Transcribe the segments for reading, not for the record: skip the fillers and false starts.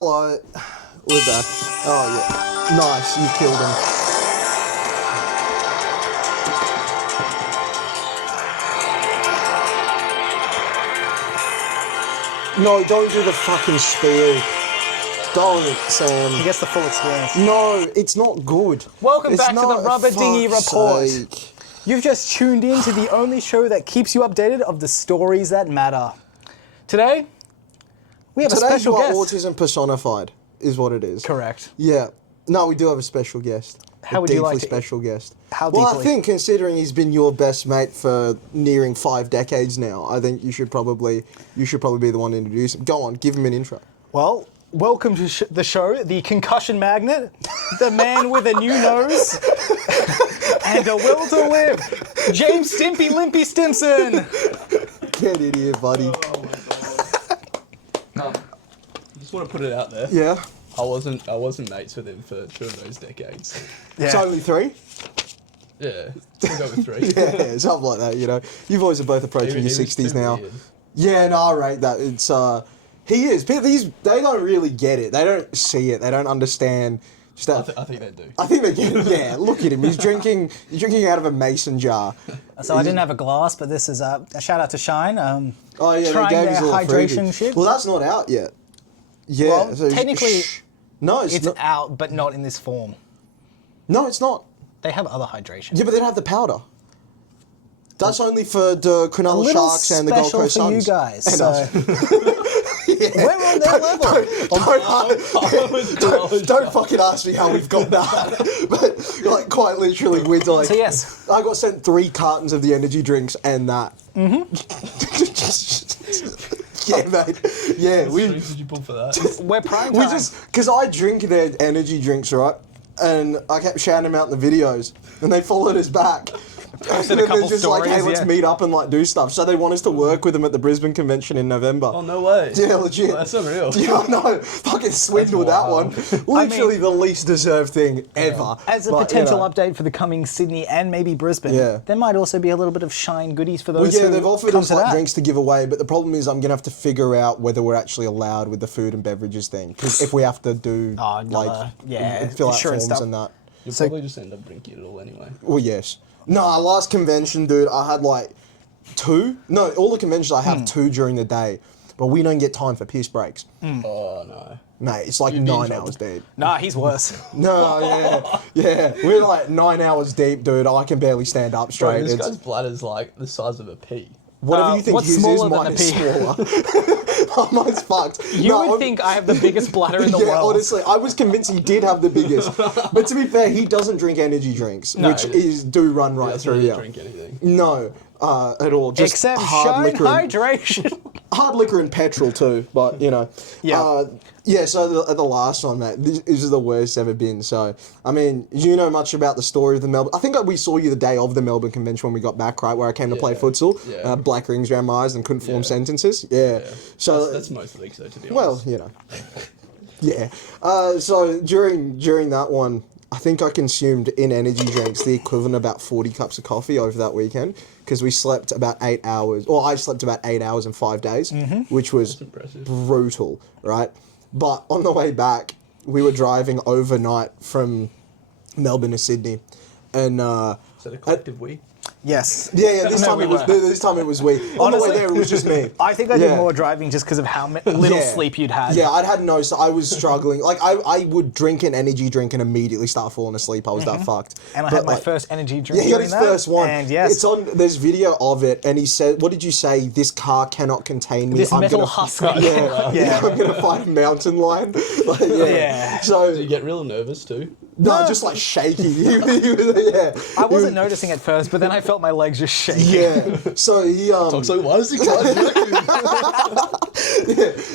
Hello, we're back. Oh yeah, nice, you killed him. No, don't do the fucking spiel. Don't, Sam. He gets the full experience. No, it's not good. Welcome It's back to the not, Rubber Dinghy fuck's Report. sake. You've just tuned in to the only show that keeps you updated of the stories that matter. Today, we have a Today's special got guest. autism personified, is what it is. Correct. Yeah. No, we do have a special guest. How would you like to- special guest. How Well, deeply? I think considering he's been your best mate for nearing 5 decades now, I think you should probably be the one to introduce him. Go on, give him an intro. Well, welcome to the show, the concussion magnet, the man with a new nose, and a will to live, James Stimpy Limpy Stimson. Get in here, buddy. I just want to put it out there. Yeah. I wasn't mates with him for 2 of those decades. It's only 3? Yeah, we'll go with 3. Yeah, something like that, you know. You boys are both approaching He your was 60s too now. weird. Yeah, no, I rate that. It's, he is. People, they don't really get it. They don't see it. They don't understand. Just that. I think they do. I think they get it. Yeah, look at him. He's drinking out of a mason jar. So I didn't have a glass, but this is a shout out to Shine. Oh yeah, trying they gave their us a little hydration freebie. shit. Well, that's not out yet. Yeah. Well, so technically, no, it's not. out, but not in this form. No, it's not. They have other hydration. Yeah, but they don't have the powder. That's only for the A Cronulla little Sharks and the Gold special Coast for you Suns. guys. And So us. we're on their level. Don't fucking ask me how we've got that. But like quite literally, we're like. So yes. I got sent 3 cartons of the energy drinks and that. Yeah, mate. Yeah, What drinks did you pull for that? We're prime we time. just because I drink their energy drinks, right? And I kept shouting them out in the videos, and they followed us back. And Posted a then couple they're just like, "Hey, stories, let's yeah. meet up and like do stuff." So they want us to work with them at the Brisbane convention in November. Oh, no way. Yeah, legit. That's unreal. Yeah, I know. Fucking swindled that one. wild. Literally the least deserved thing ever. As a But, you potential know. update for the coming Sydney and maybe Brisbane, Yeah. there might also be a little bit of Shine goodies for Well, those yeah, who they've offered come us to like that. drinks to give away, but the problem is I'm gonna have to figure out whether we're actually allowed with the food and beverages thing. Because if we have to do Oh, no, like yeah, fill out insurance forms stuff. and that. You'll So- probably just end up drinking it all anyway. Well, yes. No, our last convention, dude, I had like 2. No, all the conventions I have 2 during the day, but we don't get time for piss breaks. Oh, no. Mate, it's like You'd be in 9 trouble. hours deep. Nah, he's worse. No, yeah. We're like 9 hours deep, dude. I can barely stand up Bro, straight. this It's, guy's bladder's like the size of a pea. whatever you think what's his is, smaller than mine a is pea? smaller. Mine's fucked. You No, would I'm- think I have the biggest bladder in the yeah, world. honestly, I was convinced he did have the biggest. But to be fair, he doesn't drink energy drinks, No. which do run right Doesn't through really you. drink anything. No, at all. Just Except hard Shine liquor. And, hydration. hard liquor and petrol too, but you know. Yeah. Yeah, so the last one, mate, this is the worst it's ever been. So, I mean, you know much about the story of the Melbourne. I think we saw you the day of the Melbourne convention when we got back, right, where I came to play Yeah. futsal. Yeah. Black rings around my eyes and couldn't form Yeah. sentences. Yeah. So, That's most leagues, though, to be well, honest. you know. Yeah. So during that one, I think I consumed in energy drinks the equivalent of about 40 cups of coffee over that weekend because we slept about 8 hours, or I slept about 8 hours in 5 days, which was impressive. brutal, right? But on the way back, we were driving overnight from Melbourne to Sydney, and Is that a collective we? Yes. yeah, this No, time we it was were. this time it was we. On the Honestly. way there, it was just me. I think I did Yeah. more driving just because of how little Yeah. sleep you'd had. Yeah, I'd had no. So I was struggling. Like I would drink an energy drink and immediately start falling asleep. I was that fucked. And I But, had my like, first energy drink. Yeah, he got during his that, first one. And yes, It's on. There's video of it, and he said, "What did you say? This car cannot contain me. this I'm metal gonna, husk. Yeah, Yeah. I'm gonna fight a mountain lion." Like, yeah. Yeah. So Do you get real nervous, too? no, just like shaky. He was- yeah. I wasn't noticing at first, but then I felt my legs just shaking. Yeah. So he Talks like, why does he can't do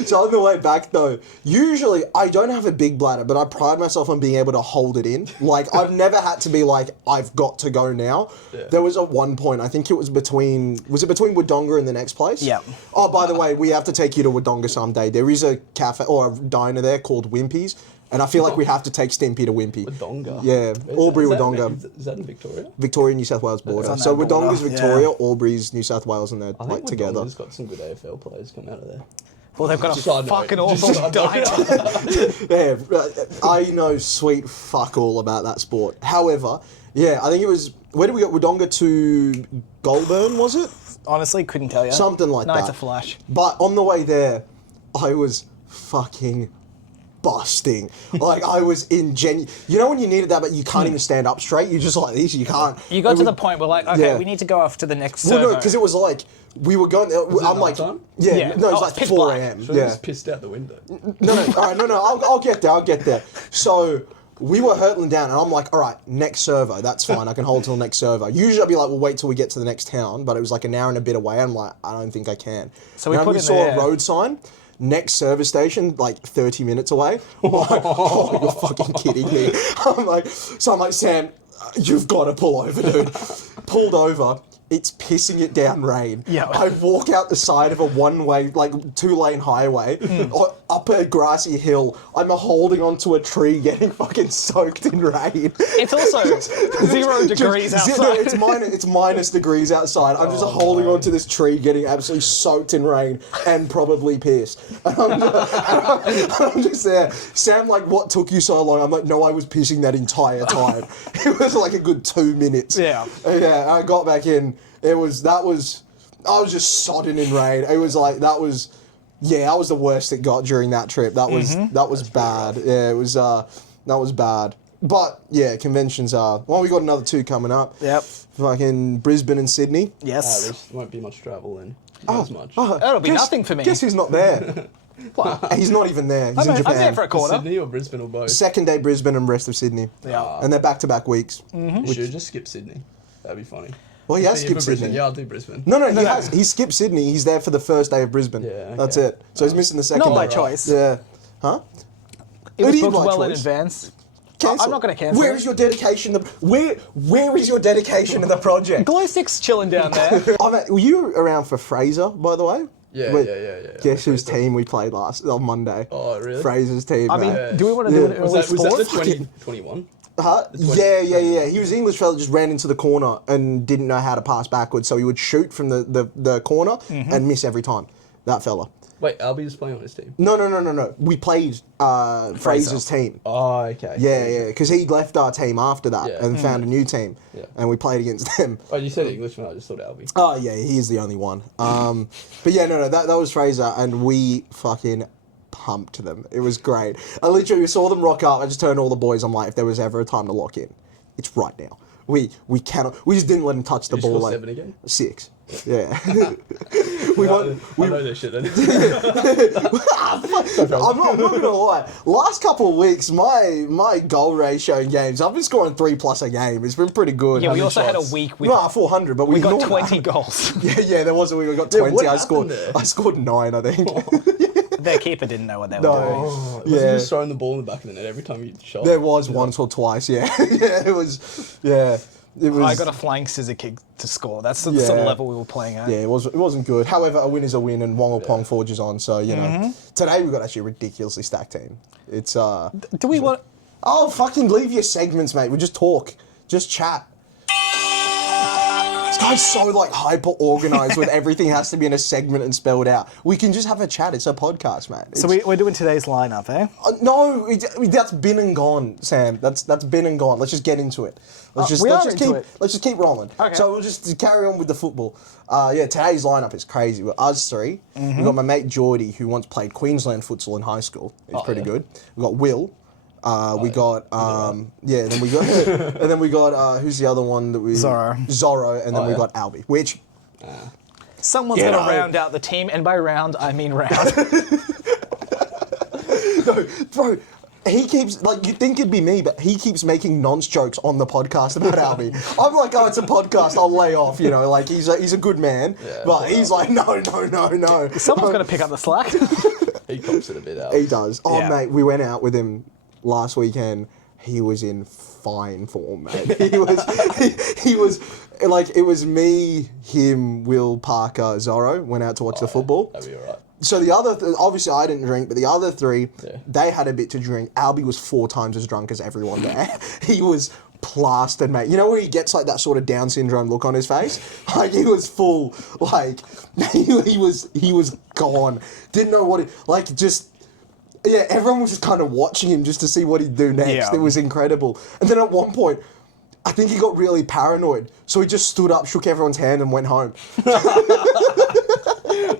So on the way back though, usually I don't have a big bladder, but I pride myself on being able to hold it in. Like I've never had to be like, I've got to go now. Yeah. There was at one point, I think it was between Wodonga and the next place? Yeah. Oh, by the way, we have to take you to Wodonga someday. There is a cafe or a diner there called Wimpy's. And I feel like we have to take Stimpy to Wimpy. Wodonga? Yeah, Albury, Wodonga. Is that in Victoria? Victoria, New South Wales border. on So that border, Wodonga's yeah. Victoria, Albury's New South Wales, and they're I like think together. Wodonga's got some good AFL players come out of there. Well, they've got a Just side note. fucking Just awful side note. diet. Yeah, I know sweet fuck all about that sport. However, yeah, I think it was, where did we go? Wodonga to Goulburn, was it? Honestly, couldn't tell you. Something like Night that. to Flash. But on the way there, I was fucking busting. Like, I was in You know when you needed that, but you can't even stand up straight? You're just like this, you can't. You got It to was- the point where, like, okay, Yeah. we need to go off to the next Well, no, servo. because it was like, we were going, I'm like, nighttime? yeah, Yeah. no, it was Oh, like it's pitch 4 black. a.m. So Yeah. just pissed out the window. No, all right, no, I'll get there. So we were hurtling down, and I'm like, all right, next servo, that's fine. I can hold till next servo. Usually I'd be like, we'll wait till we get to the next town, but it was like an hour and a bit away. I'm like, I don't think I can. So we And put we in saw there- a road sign. Next service station, like 30 minutes away. I'm like, oh, you're fucking kidding me. I'm like, Sam, you've got to pull over, dude. Pulled over. It's pissing it down rain. Yeah. I walk out the side of a one-way, like 2-lane highway, up a grassy hill. I'm holding onto a tree, getting fucking soaked in rain. It's also 0 degrees outside. No, it's minus degrees outside. I'm just holding onto this tree, getting absolutely soaked in rain and probably pissed. And I'm just there. Sam, like, what took you so long? I'm like, no, I was pissing that entire time. It was like a good 2 minutes. Yeah. Yeah, I got back in. I was just sodding in rain. It was like, that was the worst it got during that trip. That was bad. Yeah, it was, that was bad. But, yeah, conventions are, well, we got another 2 coming up. Yep. Fucking Brisbane and Sydney. Yes. There won't be much travel then. Not as much. That'll be nothing for me. Guess who's not there? He's not even there. He's in I'm Japan. there for a quarter. Sydney or Brisbane or both? Second day Brisbane and rest of Sydney. Yeah. And they're back-to-back weeks. You should just skip Sydney. That'd be funny. Well, he has Yeah, skipped for Brisbane. Sydney. Yeah, I'll do Brisbane. No, he has. He skipped Sydney. He's there for the first day of Brisbane. Yeah, okay. That's it. So he's missing the second Not day. by choice. Yeah. Huh? It was It is booked by well in choice. advance. Cancel. I'm not going to cancel. Where is your dedication? Where is your dedication to the project? Glow Stick's chilling down there. Were you around for Fraser, by the way? Yeah, Wait, yeah. Guess whose team we played on Monday? Oh, really? Fraser's team. I mean, mate. do we want to do an Was early that the sport? 2021? Huh? 20. Yeah. He was an English fella, just ran into the corner and didn't know how to pass backwards, so he would shoot from the corner and miss every time. That fella. Wait, Albie's playing on his team. No. We played Fraser's team. Oh, okay. Yeah, because he left our team after that Yeah. and found a new team, Yeah. and we played against them. Oh, you said Englishman, I just thought Albie. Oh yeah, he is the only one. But yeah, no, that was Fraser, and we fucking pumped them. It was great. I literally saw them rock up. I just turned to all the boys. I'm like, if there was ever a time to lock in, it's right now. We cannot. We just didn't let him touch the Did you ball. score like 7 again? 6. Yeah. I know this shit then. I'm not gonna lie. Last couple of weeks, my goal ratio in games, I've been scoring 3+ a game. It's been pretty good. Yeah, we many also had a shots? week with... No, 400, but we We got ignored 20 that. goals. Yeah, there was a week we got 20. what I scored. happened there? I scored 9, I think. Their keeper didn't know what they were doing. No. Was he Yeah. just throwing the ball in the back of the net every time you shot? There was once or twice. Yeah, yeah. It was. Yeah, it was. I got a flying scissor kick to score. That's the sort Yeah. of level we were playing at. Yeah, it wasn't good. However, a win is a win, and Wongapong forges on. So you know, today we've got actually a ridiculously stacked team. It's Do we want... Oh, fucking leave your segments, mate. We just talk. Just chat. This guy's so, like, hyper-organised with everything has to be in a segment and spelled out. We can just have a chat. It's a podcast, man. So we're doing today's lineup, eh? No, that's been and gone, Sam. That's been and gone. Let's just get into it. Let's we are just into it. Let's just keep rolling. Okay. So we'll just carry on with the football. Yeah, today's lineup is crazy. We're us 3. We've got my mate Geordie, who once played Queensland futsal in high school. He's pretty yeah. good. We've got Will. We got then we got and then we got who's the other one that we Zorro, and then we yeah. got Albie, which Someone's Yeah, going to no. round out the team, and by round, I mean round. no, bro. He keeps, like, you'd think it'd be me, but he keeps making nonce jokes on the podcast about Albie. I'm like, oh, it's a podcast, I'll lay off, you know, like, he's a good man. Yeah, but he's like, no. Someone's going to pick up the slack. He cops it a bit out. He does. Oh, Yeah. mate, we went out with him last weekend. He was in fine form, mate. He was, like, it was me, him, Will, Parker, Zorro, went out to watch the football. That'd be alright. So the other, obviously I didn't drink, but the other 3, Yeah. they had a bit to drink. Albie was 4 times as drunk as everyone there. He was plastered, mate. You know where he gets like that sort of Down syndrome look on his face? Like he was full, like he was gone. Didn't know what everyone was just kind of watching him just to see what he'd do next. Yeah. It was incredible. And then at one point, I think he got really paranoid, so he just stood up, shook everyone's hand, and went home.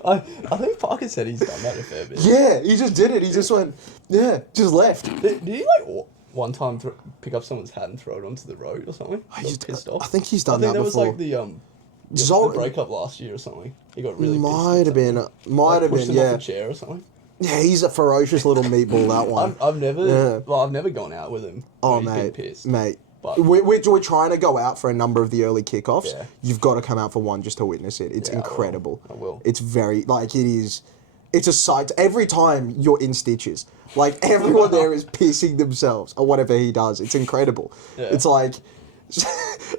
I think Parker said he's done that a fair bit. Yeah, he just did it. He just went, just left. Did he like one time pick up someone's hat and throw it onto the road or something? Got pissed off. I think he's done that that before. was like the breakup last year or something. He got really Might have been, pushed him off a chair or something. Yeah, he's a ferocious little meatball, that one. I've never gone out with him. Oh, He's been mate, pissed. mate. But We're trying to go out for a number of the early kickoffs. Yeah. You've got to come out for one just to witness it. It's Yeah, incredible. I will. It's very, like, it is... It's a sight. Every time you're in stitches, like, everyone there is pissing themselves at whatever he does. It's incredible. Yeah. It's like...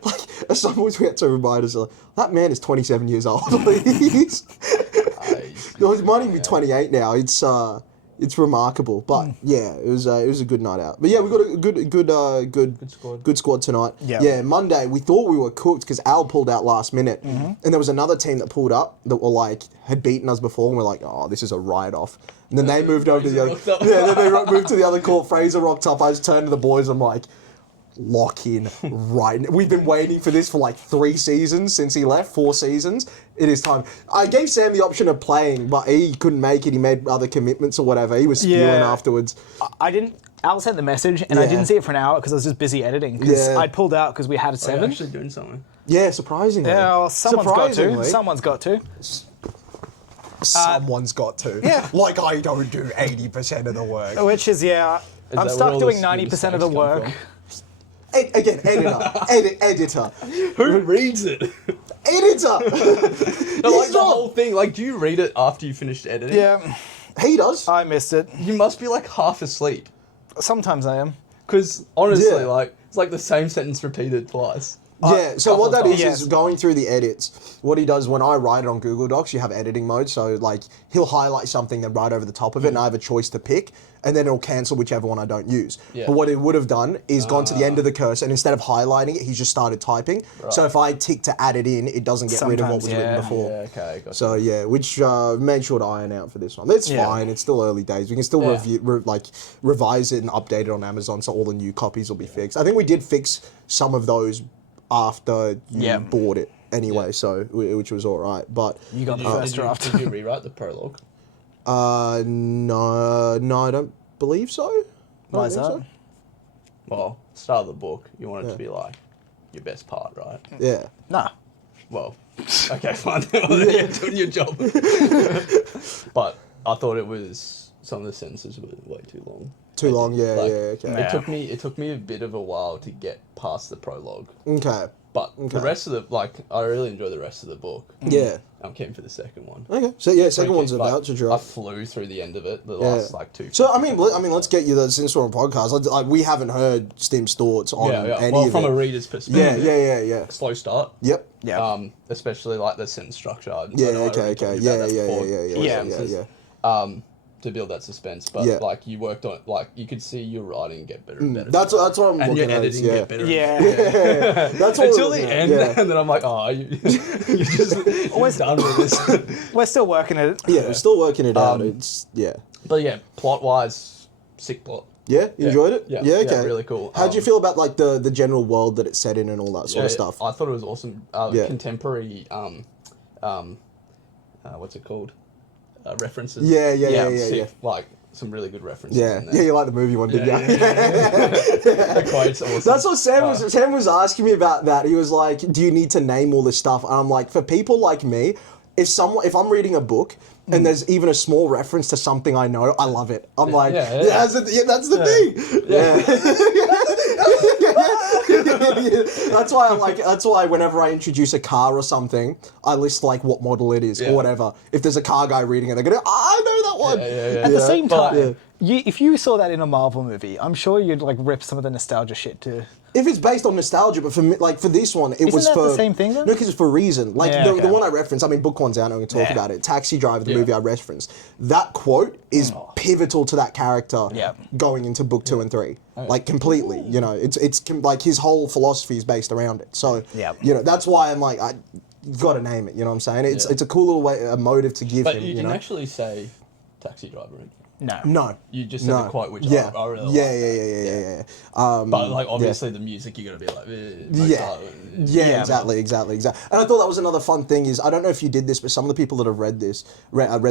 like, at some point we had to remind us, like, that man is 27 years old. He's might even be 28 now. It's remarkable, but yeah, it was a good night out. But yeah, we got a good squad tonight. Yeah. Yeah, Monday we thought we were cooked because Al pulled out last minute, and there was another team that pulled up that were like had beaten us before, and we're like, oh, this is a write off. And then they moved over to the other. Then they moved to the other court. Fraser rocked up. I just turned to the boys. I'm like, lock in right now. We've been waiting for this for like 3 seasons since he left, 4 seasons. It is time. I gave Sam the option of playing, but he couldn't make it. He made other commitments or whatever. He was spewing afterwards. I didn't. Al sent the message, and I didn't see it for an hour because I was just busy editing. Because I'd pulled out because we had a 7. actually doing something. Yeah, surprisingly. Yeah, well, someone's got to. Someone's got to. Yeah. Like I don't do 80% of the work. Which is, I'm that stuck where doing all the 90% of the mistakes come work. from? Again, editor. Who reads it? Editor! No, like the whole thing. Like, do you read it after you finished editing? Yeah, He does. I missed it. You must be like half asleep. Sometimes I am. Because honestly, Yeah. like, it's like the same sentence repeated twice. Yeah, so what that couple is of times. is going through the edits. What he does when I write it on Google Docs, you have editing mode. So, like, he'll highlight something then right over the top of it, and I have a choice to pick, and then it'll cancel whichever one I don't use. Yeah. But what he would have done is gone to the end of the cursor, and instead of highlighting it, he's just started typing. So if I tick to add it in, it doesn't get rid of what was Sometimes, written yeah. before. Yeah, okay, gotcha. So yeah, which made sure to iron out for this one. It's Yeah. fine. It's still early days. We can still revise it and update it on Amazon, so all the new copies will be fixed. I think we did fix some of those after you bought it anyway, so which was all right. But You got the first draft. Did you rewrite the prologue? no, I don't believe so. Why is that? Well, start of the book, you want it to be like your best part, right? Yeah. Nah. Well, okay, fine. You're doing your job. But I thought it was some of the sentences were way too long. Too long. Yeah. Like, Okay. Yeah. It took me a bit of a while to get past the prologue. Okay. But the rest of I really enjoy the rest of the book. Yeah. I'm keen for the second one. Okay. So yeah, second Okay, one's but about to I drop. flew through the end of it, the last like 2. So I mean, let's get you the since we're on podcast. Like, we haven't heard Stim's thoughts on any well, of from it. a reader's perspective. Yeah. Slow start. Yep. Yeah. Especially like the sentence structure. Yeah. Okay. Yeah. To build that suspense, but like you worked on, like you could see your writing get better and better. That's what I'm and looking your at. editing get better. Yeah. That's what Until we're the looking at, end, yeah. and then I'm like, oh, you're just done with this. We're still working at it. Yeah, we're still working it out. It's But yeah, plot wise, sick plot. Yeah, you enjoyed it? Yeah, okay. yeah, really cool. How'd you feel about like the general world that it's set in and all that sort of stuff? I thought it was awesome. Contemporary, what's it called? References. Yeah. Like some really good references. Yeah, in there. yeah, you like the movie one, didn't you? The quote's awesome. That's what Sam was asking me about that. He was like, "Do you need to name all this stuff?" And I'm like, for people like me, if I'm reading a book and there's even a small reference to something I know, I love it. I'm like, that's the thing. That's why whenever I introduce a car or something, I list like what model it is or whatever. If there's a car guy reading it, they're gonna, I know that one. At the same time, if you saw that in a Marvel movie, I'm sure you'd like rip some of the nostalgia shit too. If it's based on nostalgia, but for me, like for this one, it was that for the same thing, though? No, because it's for a reason. Like Yeah, the okay. one I referenced, I mean, book one's out, I'm going to talk Yeah. about it. Taxi Driver, the Yeah. movie I referenced, that quote is pivotal to that character Yeah. going into book 2 and 3, like completely. You know, like his whole philosophy is based around it. So Yeah. you know, that's why I'm like, you've got to name it. You know what I'm saying? It's a cool little way, a motive to give But him. you You didn't know? actually say Taxi Driver. No. You just said No. the quote, which Yeah. I really yeah, like. yeah. But like obviously the music, you got to be like, Yeah. Mozart and- Yeah, exactly. And I thought that was another fun thing is, I don't know if you did this, but some of the people that have read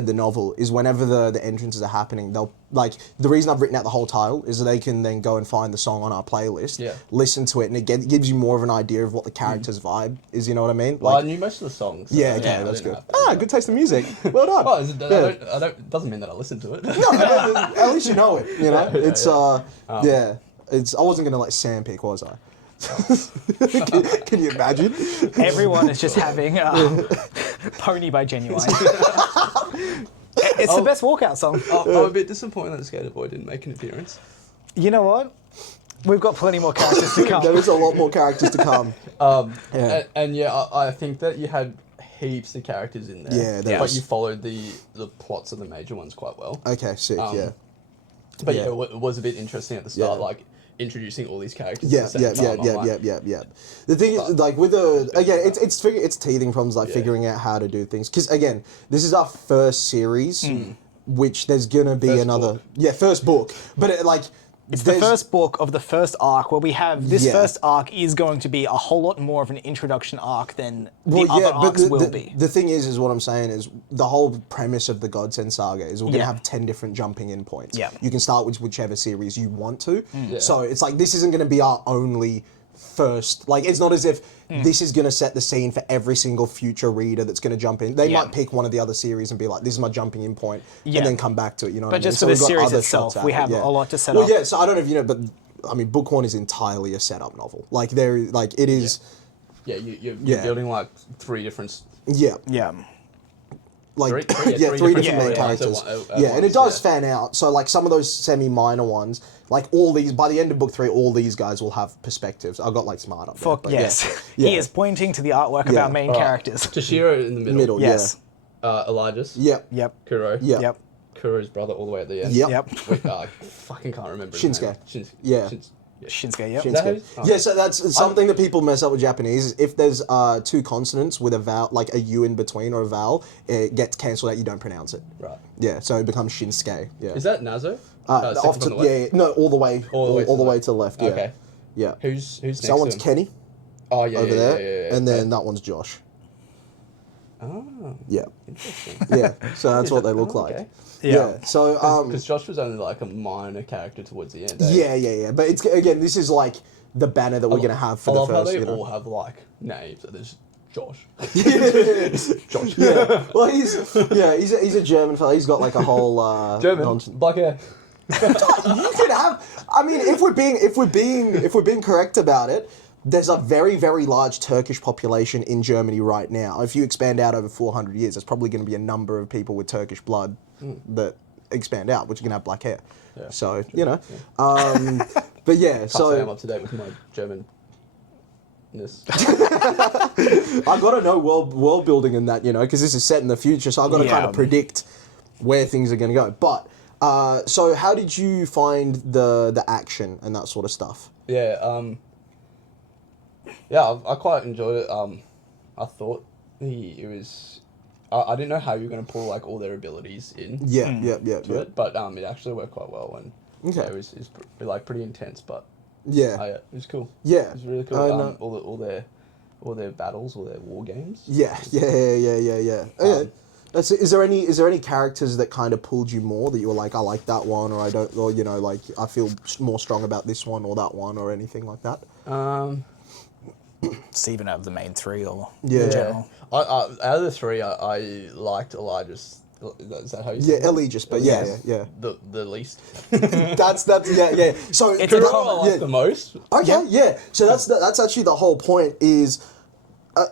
the novel, is whenever the entrances are happening, they'll, like, the reason I've written out the whole title is that they can then go and find the song on our playlist, listen to it, and it gives you more of an idea of what the character's vibe is, you know what I mean? Well, I Like, knew most of the songs. So yeah, okay, I that's didn't good. have to. Good taste in music. Well done. Oh, Yeah. doesn't mean that I listen to it. At least you know it, you know? Yeah, It's, I wasn't gonna, like, sandpick, was I? can you imagine? Everyone is just having Pony by Genuine. It's the best walkout song. I'm a bit disappointed that Skater Boy didn't make an appearance. You know what? We've got plenty more characters to come. There is a lot more characters to come. And I think that you had heaps of characters in there. Yeah, there but was. you followed the plots of the major ones quite well. Okay, sick, yeah. But Yeah. it was a bit interesting at the start, Yeah. like introducing all these characters. Yeah, at the same time. I'm like, yeah. The thing is, like, with it's teething problems, like figuring out how to do things. Because again, this is our first series, which there's gonna be First another. book. Yeah, first book. But It's the first book of the first arc where we have this Yeah. first arc is going to be a whole lot more of an introduction arc than the other arcs will be. The thing is what I'm saying is the whole premise of the Godsend saga is we're gonna Yeah. have 10 different jumping in points. Yeah. You can start with whichever series you want to. Yeah. So it's like this isn't gonna be our only first. Like it's not as if this is gonna set the scene for every single future reader that's gonna jump in. They Yeah. might pick one of the other series and be like, "This is my jumping in point," Yeah. and then come back to it. You know. But what I mean? just So for the we've got series other itself, shots we out, have yeah. a lot to set well, up. yeah. So I don't know if you know, but I mean, book one is entirely a setup novel. Like it is. Yeah, you're Yeah. building like three different. Yeah. Yeah. Like Three three different different main storylines characters. at Yeah, and once, it does yeah. fan out. So like some of those semi-minor ones, like all these by the end of book 3, all these guys will have perspectives. I got like smart up there. Fuck but yes. Yeah. He is pointing to the artwork of Yeah. our main characters. Toshiro in the middle. Middle, Yes. Elijah's. yeah. Yep. Kuro. Yeah. Yep. Kuro's brother all the way at the end. Yep. Yep. Wait, I fucking can't remember his name. Shinsuke. Yeah. Shinsuke, yep. Is that Shinsuke. who? Oh. Yeah, so that's something that people mess up with Japanese. Is if there's two consonants with a vowel, like a U in between or a vowel, it gets cancelled out. You don't pronounce it. Right. Yeah, so it becomes Shinsuke. Yeah. Is that Nazo? off second to, from the left? no, all the way, All the way to all the the way left. to the left. Yeah. Okay. Yeah. Who's next? So that one's to him? Kenny Oh yeah, over yeah, there, yeah, and then that one's Josh. Oh, Yeah. interesting. Yeah. So that's what they look Oh, like. okay. Yeah. So Because Josh was only like a minor character towards the end. Eh? yeah. But it's again, this is like the banner that we're gonna have for I the love first. how they you know. all have like names. So there's Josh. Josh. Yeah. Well, he's a German fella. He's got like a whole German, nonsense. black hair. You could have. I mean, if we're being correct about it, there's a very, very large Turkish population in Germany right now. If you expand out over 400 years, there's probably going to be a number of people with Turkish blood that expand out, which are going to have black hair. Yeah. So you know, but yeah. Can't say I'm So up to date with my German. I got to know world building in that, you know, because this is set in the future. So I got to kind Yeah. of predict where things are going to go. But so how did you find the action and that sort of stuff? Yeah, I quite enjoyed it. I thought it was. I didn't know how you were going to pull like all their abilities in Yeah, yeah. to it, but it actually worked quite well, and Okay. yeah, it was like pretty intense, but Yeah. it was cool. Yeah. It was really cool. I know. All their battles, all their war games. Yeah. Okay. Is there any characters that kind of pulled you more that you were like, I like that one, or I don't, or you know, like I feel more strong about this one or that one, or anything like that? It's even out of the main three or Yeah. in Yeah, general. out of the three, I liked Elijah's. Is that how you say Yeah, it? Eligius, but yeah. The least. That's yeah. So It's a Kuro I common- like the most. Okay, yeah. So that's actually the whole point is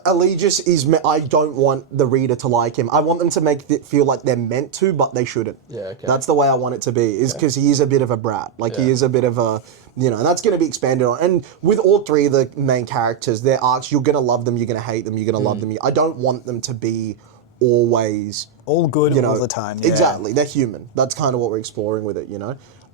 Allegius is. I don't want the reader to like him. I want them to make it feel like they're meant to, but they shouldn't. Yeah, okay. That's the way I want it to be. Is because he is a bit of a brat. Like he Yeah. is a bit of a. And that's going to be expanded on. And with all three of the main characters, their arcs, you're going to love them, you're going to hate them, you're going to love them. I don't want them to be always all good all the time. Yeah. Exactly, they're human. That's kind of what we're exploring with it.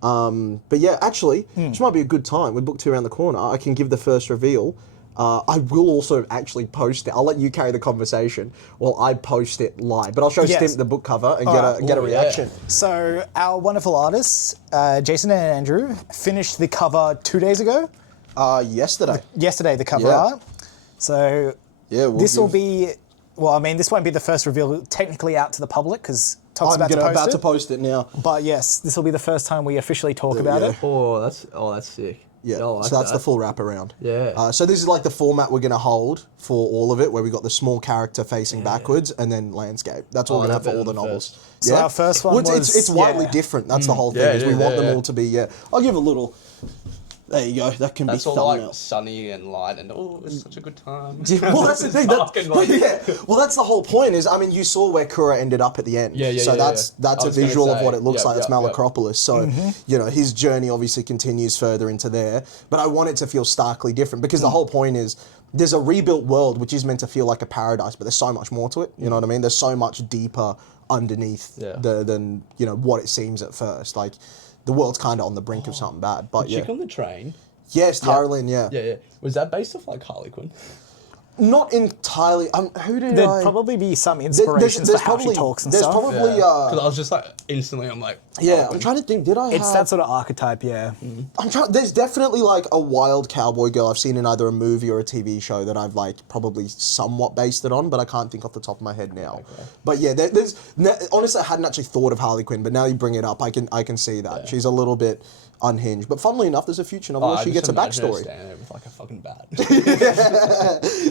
But yeah, actually, this might be a good time. We're book 2 around the corner. I can give the first reveal. I will also actually post it. I'll let you carry the conversation while I post it live. But I'll show Stimp the book cover and get a reaction. So our wonderful artists, Jason and Andrew, finished the cover 2 days ago. Yesterday. Yesterday, the cover art. So this will be. Well, I mean, this won't be the first reveal technically out to the public because Todd's about to post it now. But yes, this will be the first time we officially talk about it. Oh, that's sick. Yeah, I like so that's that. the full wraparound. Yeah. So this is like the format we're going to hold for all of it, where we got the small character facing backwards and then landscape. That's what we're going to have for all the novels. So our first one was... It's widely different. That's the whole thing. Yeah, is we yeah, want them yeah. all to be... I'll give a little... There you go. That can That's be all thumbnail. like sunny and light and it's such a good time. Well, that's the thing. Fucking like- Well, that's the whole point. Is you saw where Kura ended up at the end. So that's I a was gonna visual of say, what it looks like. That's yep. Malacropolis. So his journey obviously continues further into there. But I want it to feel starkly different because the whole point is there's a rebuilt world which is meant to feel like a paradise, but there's so much more to it. You know what I mean? There's so much deeper underneath than what it seems at first. Like the world's kind of on the brink of something bad. But Chick on the train. Yes, Tyrolin, yeah. Yeah. Was that based off like Harley Quinn? Not entirely. Who did There'd probably be some inspirations for how she talks and there's stuff. probably, Because I was just like instantly, I'm like, I'm trying to think. Did I? It's that sort of archetype, yeah. I'm trying. There's definitely like a wild cowboy girl I've seen in either a movie or a TV show that I've like probably somewhat based it on, but I can't think off the top of my head now. Okay. But yeah, honestly, I hadn't actually thought of Harley Quinn, but now you bring it up, I can see that she's a little bit unhinged. But funnily enough, there's a future novel where she gets a backstory. Standing there with like a fucking bat.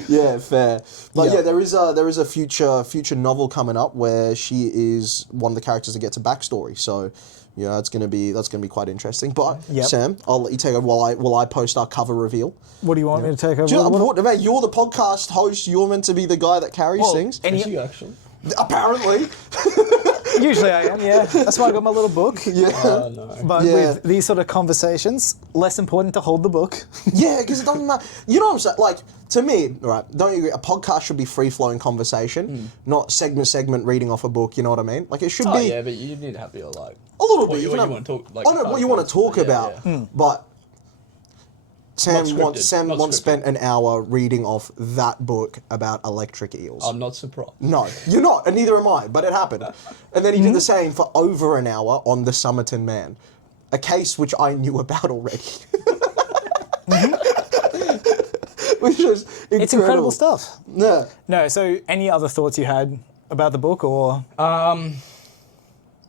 Yeah, fair. But there is a future novel coming up where she is one of the characters that gets a backstory. So that's gonna be quite interesting. But Sam, I'll let you take it while I post our cover reveal. What do you want me to take over? Do you know, mate, you're the podcast host. You're meant to be the guy that carries things. Is you actually? Apparently. Usually I am, yeah. That's why I got my little book. Yeah. No. But with these sort of conversations, less important to hold the book. Yeah, because it doesn't matter. You know what I'm saying? Like, to me, right, don't you agree? A podcast should be free-flowing conversation, not segment reading off a book, you know what I mean? Like, it should be... yeah, but you need to have your, like... A little bit. What you have, want to talk... Like, what you want to talk about, but... Sam once spent an hour reading off that book about electric eels. I'm not surprised. No, you're not, and neither am I, but it happened. And then he did the same for over an hour on the Somerton Man, a case which I knew about already. Which is incredible. It's incredible stuff. Yeah. No, so any other thoughts you had about the book, or...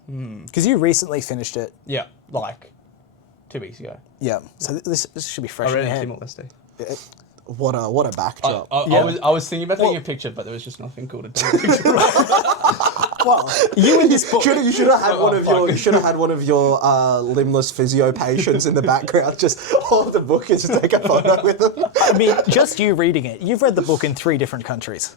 Because you recently finished it. Yeah, like 2 weeks ago. Yeah, so this should be fresh I in read your it head. timor-leste. What a backdrop. I was thinking about taking a picture, but there was just nothing cool to take a picture of. Well, you in this book... You should have had one of your limbless physio patients in the background just hold the book and just take a photo with them. I mean, just you reading it. You've read the book in 3 different countries.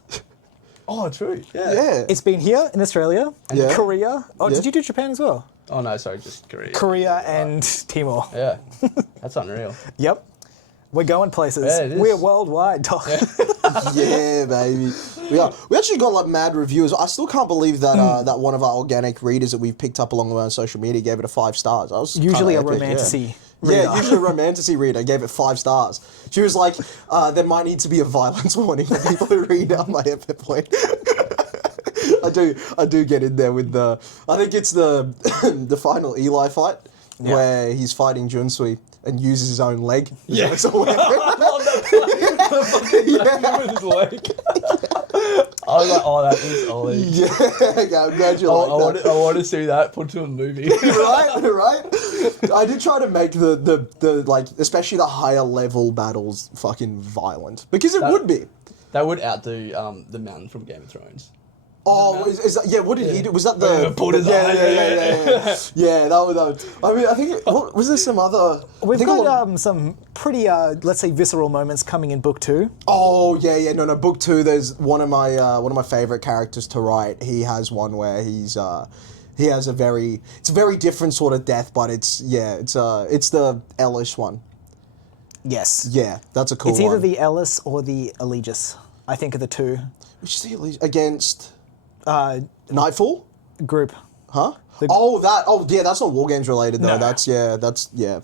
Oh, true. Yeah. It's been here in Australia, Korea. Oh, did you do Japan as well? Oh, no, sorry, just Korea. Korea and Timor. Yeah, that's unreal. Yep. We're going places. Yeah, it is. We're worldwide, Doc. Yeah, baby. We actually got like mad reviews. I still can't believe that that one of our organic readers that we've picked up along the way on social media gave it a 5 stars. I was Usually a epic, romantasy. Yeah, usually a romantasy reader gave it 5 stars. She was like, there might need to be a violence warning for people who read out my epic point. I do get in there with the... I think it's the the final Eli fight where he's fighting Junsui and uses his own leg. Yeah. It's a weapon. With his leg. I was like, oh, that is Ollie. Yeah, okay, I'm glad you like that. I want to see that put to a movie. right? I did try to make the like, especially the higher level battles fucking violent. Because it would be. That would outdo the Mountain from Game of Thrones. Oh, is that, yeah, what did he do? Was that the... Yeah, pulled his eye. Yeah, that was... I mean, I think... was there some other... We've I think got some pretty, let's say, visceral moments coming in book 2. Oh, yeah, no, book 2, there's one of my favourite characters to write. He has one where he has a very... It's a very different sort of death, but it's the Ellis one. Yes. Yeah, that's a cool one. It's either the Ellis or the Allegis, I think, are the two. Which is the Ellis? Against... Nightfall? Group. Huh? That's not War Games related though. No.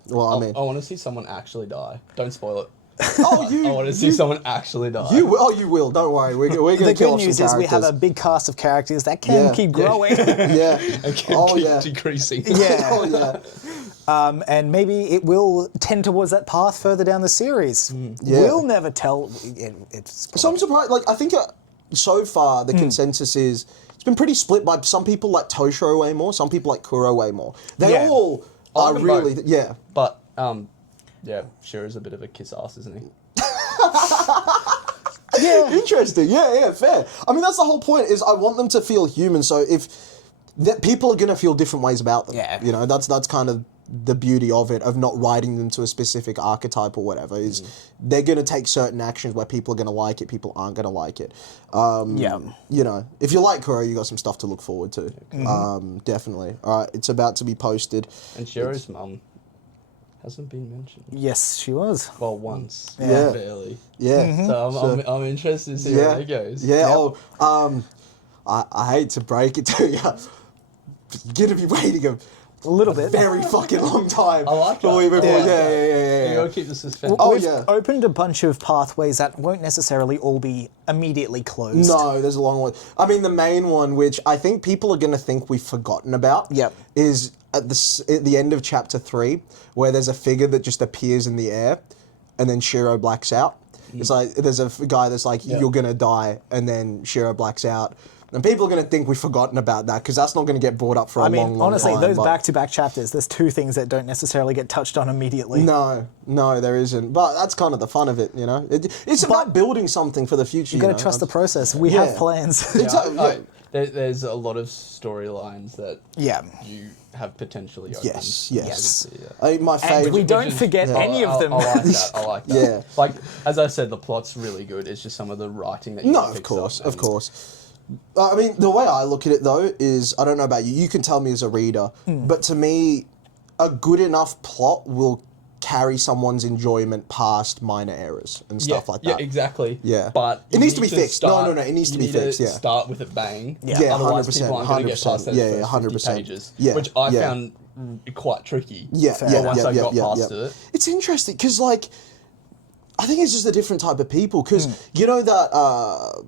Well, I mean, I want to see someone actually die. Don't spoil it. I want to see someone actually die. You will. Don't worry. We're going to The kill good off some news is we have a characters. big cast of characters that can keep growing. Yeah. And keep decreasing. Yeah. Oh yeah. And maybe it will tend towards that path further down the series. Yeah. We'll never tell. So I'm surprised. Like I think so far the consensus is it's been pretty split by some people like Toshiro way more, some people like Kuro way more. They all are them really both. But Shiro's a bit of a kiss ass, isn't he? Yeah, interesting. Yeah, fair. I mean, that's the whole point. Is I want them to feel human. So if that people are gonna feel different ways about them. Yeah. You know, that's kind of the beauty of it, of not writing them to a specific archetype or whatever. Is they're gonna take certain actions where people are gonna like it, people aren't gonna like it. You know, if you like Kuro, you got some stuff to look forward to. Definitely. All right, it's about to be posted. And Shiro's mum hasn't been mentioned. Yes, she was. Well, once. Yeah. Barely. Yeah. So I'm interested to see where it goes. Yeah. Oh, I hate to break it to you, but you're gonna be waiting A little bit. very fucking long time. I like before that. before- You yeah. gotta keep the suspense. Oh, We've yeah. opened a bunch of pathways that won't necessarily all be immediately closed. No, there's a long one. I mean, the main one, which I think people are going to think we've forgotten about, Yep. is at the end of chapter 3, where there's a figure that just appears in the air, and then Shiro blacks out. It's like there's a guy that's like, "You're gonna die," and then Shiro blacks out. And people are going to think we've forgotten about that because that's not going to get brought up for a long, long honestly, time. those but- back-to-back chapters, there's two things that don't necessarily get touched on immediately. No, there isn't. But that's kind of the fun of it, you know. It's about building something for the future. You got to trust the process. We have plans. Exactly. Yeah. There's a lot of storylines that Yeah. you have potentially opened. Yes. Yeah. My And favorite. we don't forget any of them. I like that. I like that. Yeah. Like, as I said, the plot's really good. It's just some of the writing that you No, can of fix course, up of and- course. I mean, the way I look at it though is, I don't know about you. You can tell me as a reader, but to me, a good enough plot will carry someone's enjoyment past minor errors and stuff like that. Yeah, exactly. Yeah. But It you needs to need be fixed. No, it needs to you be need fixed, yeah. Start with a bang. Yeah. Otherwise, 100%, people aren't going to get past 100%. those Yeah, first 50 100%. pages. Yeah, Which I yeah. found quite tricky. Yeah, But once I got past it. It's interesting because, like, I think it's just a different type of people because you know that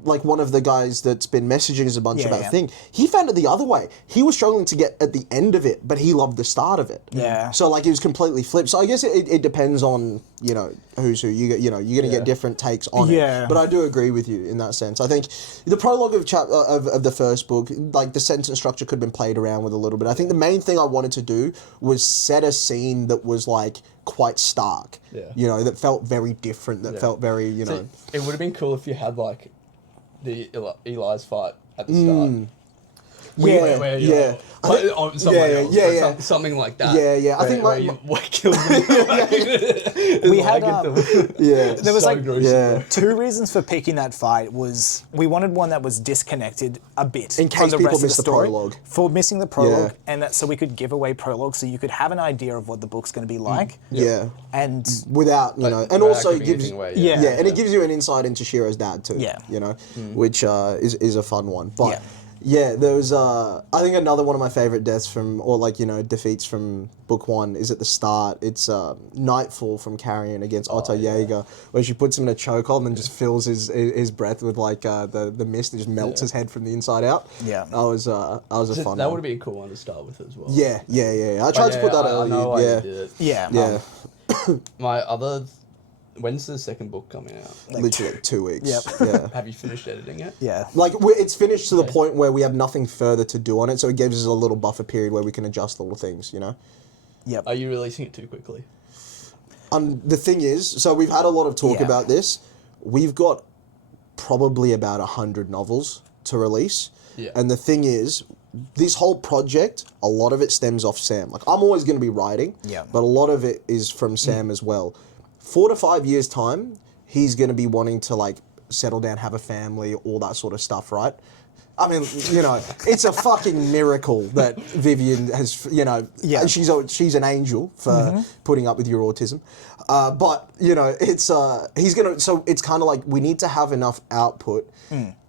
like one of the guys that's been messaging us a bunch about the thing, he found it the other way. He was struggling to get at the end of it, but he loved the start of it. Yeah. So like it was completely flipped. So I guess it depends on, you know, who's who. You're gonna get different takes on Yeah. it. But I do agree with you in that sense. I think the prologue of the first book, like the sentence structure could have been played around with a little bit. I think the main thing I wanted to do was set a scene that was like quite stark. Yeah. You know, that felt very different, that felt very, you know. See, it would have been cool if you had like the Eli's fight at the start. Yeah, Where yeah. Like, on someone yeah, else, yeah, or yeah. something like that. Yeah. I think where my- you kill them. We had, Yeah. There was so like gruesome, Yeah. bro. two reasons for picking that fight was we wanted one that was disconnected a bit In from case the people rest of miss the story. prologue. For missing the prologue, Yeah. and that so we could give away prologue so you could have an idea of what the book's going to be like. Yeah. And Without, you know, and without also it giving gives anything away, yeah. and it gives you an insight into Shiro's dad too. Yeah. You know, which is a fun one. But Yeah. yeah, there was I think another one of my favorite deaths from, or like, you know, defeats from book 1 is at the start. It's Nightfall from Carrion against Otto Jaeger, where she puts him in a chokehold and then just fills his breath with like the mist and just melts his head from the inside out. Yeah. That was a fun That one. would have been a cool one to start with as well. Yeah. I tried to put that I earlier. know why yeah. you did it. yeah. Yeah. When's the second book coming out? Literally 2 weeks. Yep. Yeah. Have you finished editing it? Yeah. Like, it's finished to the point where we have nothing further to do on it, so it gives us a little buffer period where we can adjust little things, you know? Yep. Are you releasing it too quickly? The thing is, so we've had a lot of talk Yeah. about this. We've got probably about 100 novels to release. Yeah. And the thing is, this whole project, a lot of it stems off Sam. Like, I'm always going to be writing, but a lot of it is from Sam as well. 4 to 5 years' time, he's going to be wanting to, like, settle down, have a family, all that sort of stuff, right? I mean, you know, it's a fucking miracle that Vivian has, you know, she's an angel for putting up with your autism. But, you know, it's, so it's kind of like we need to have enough output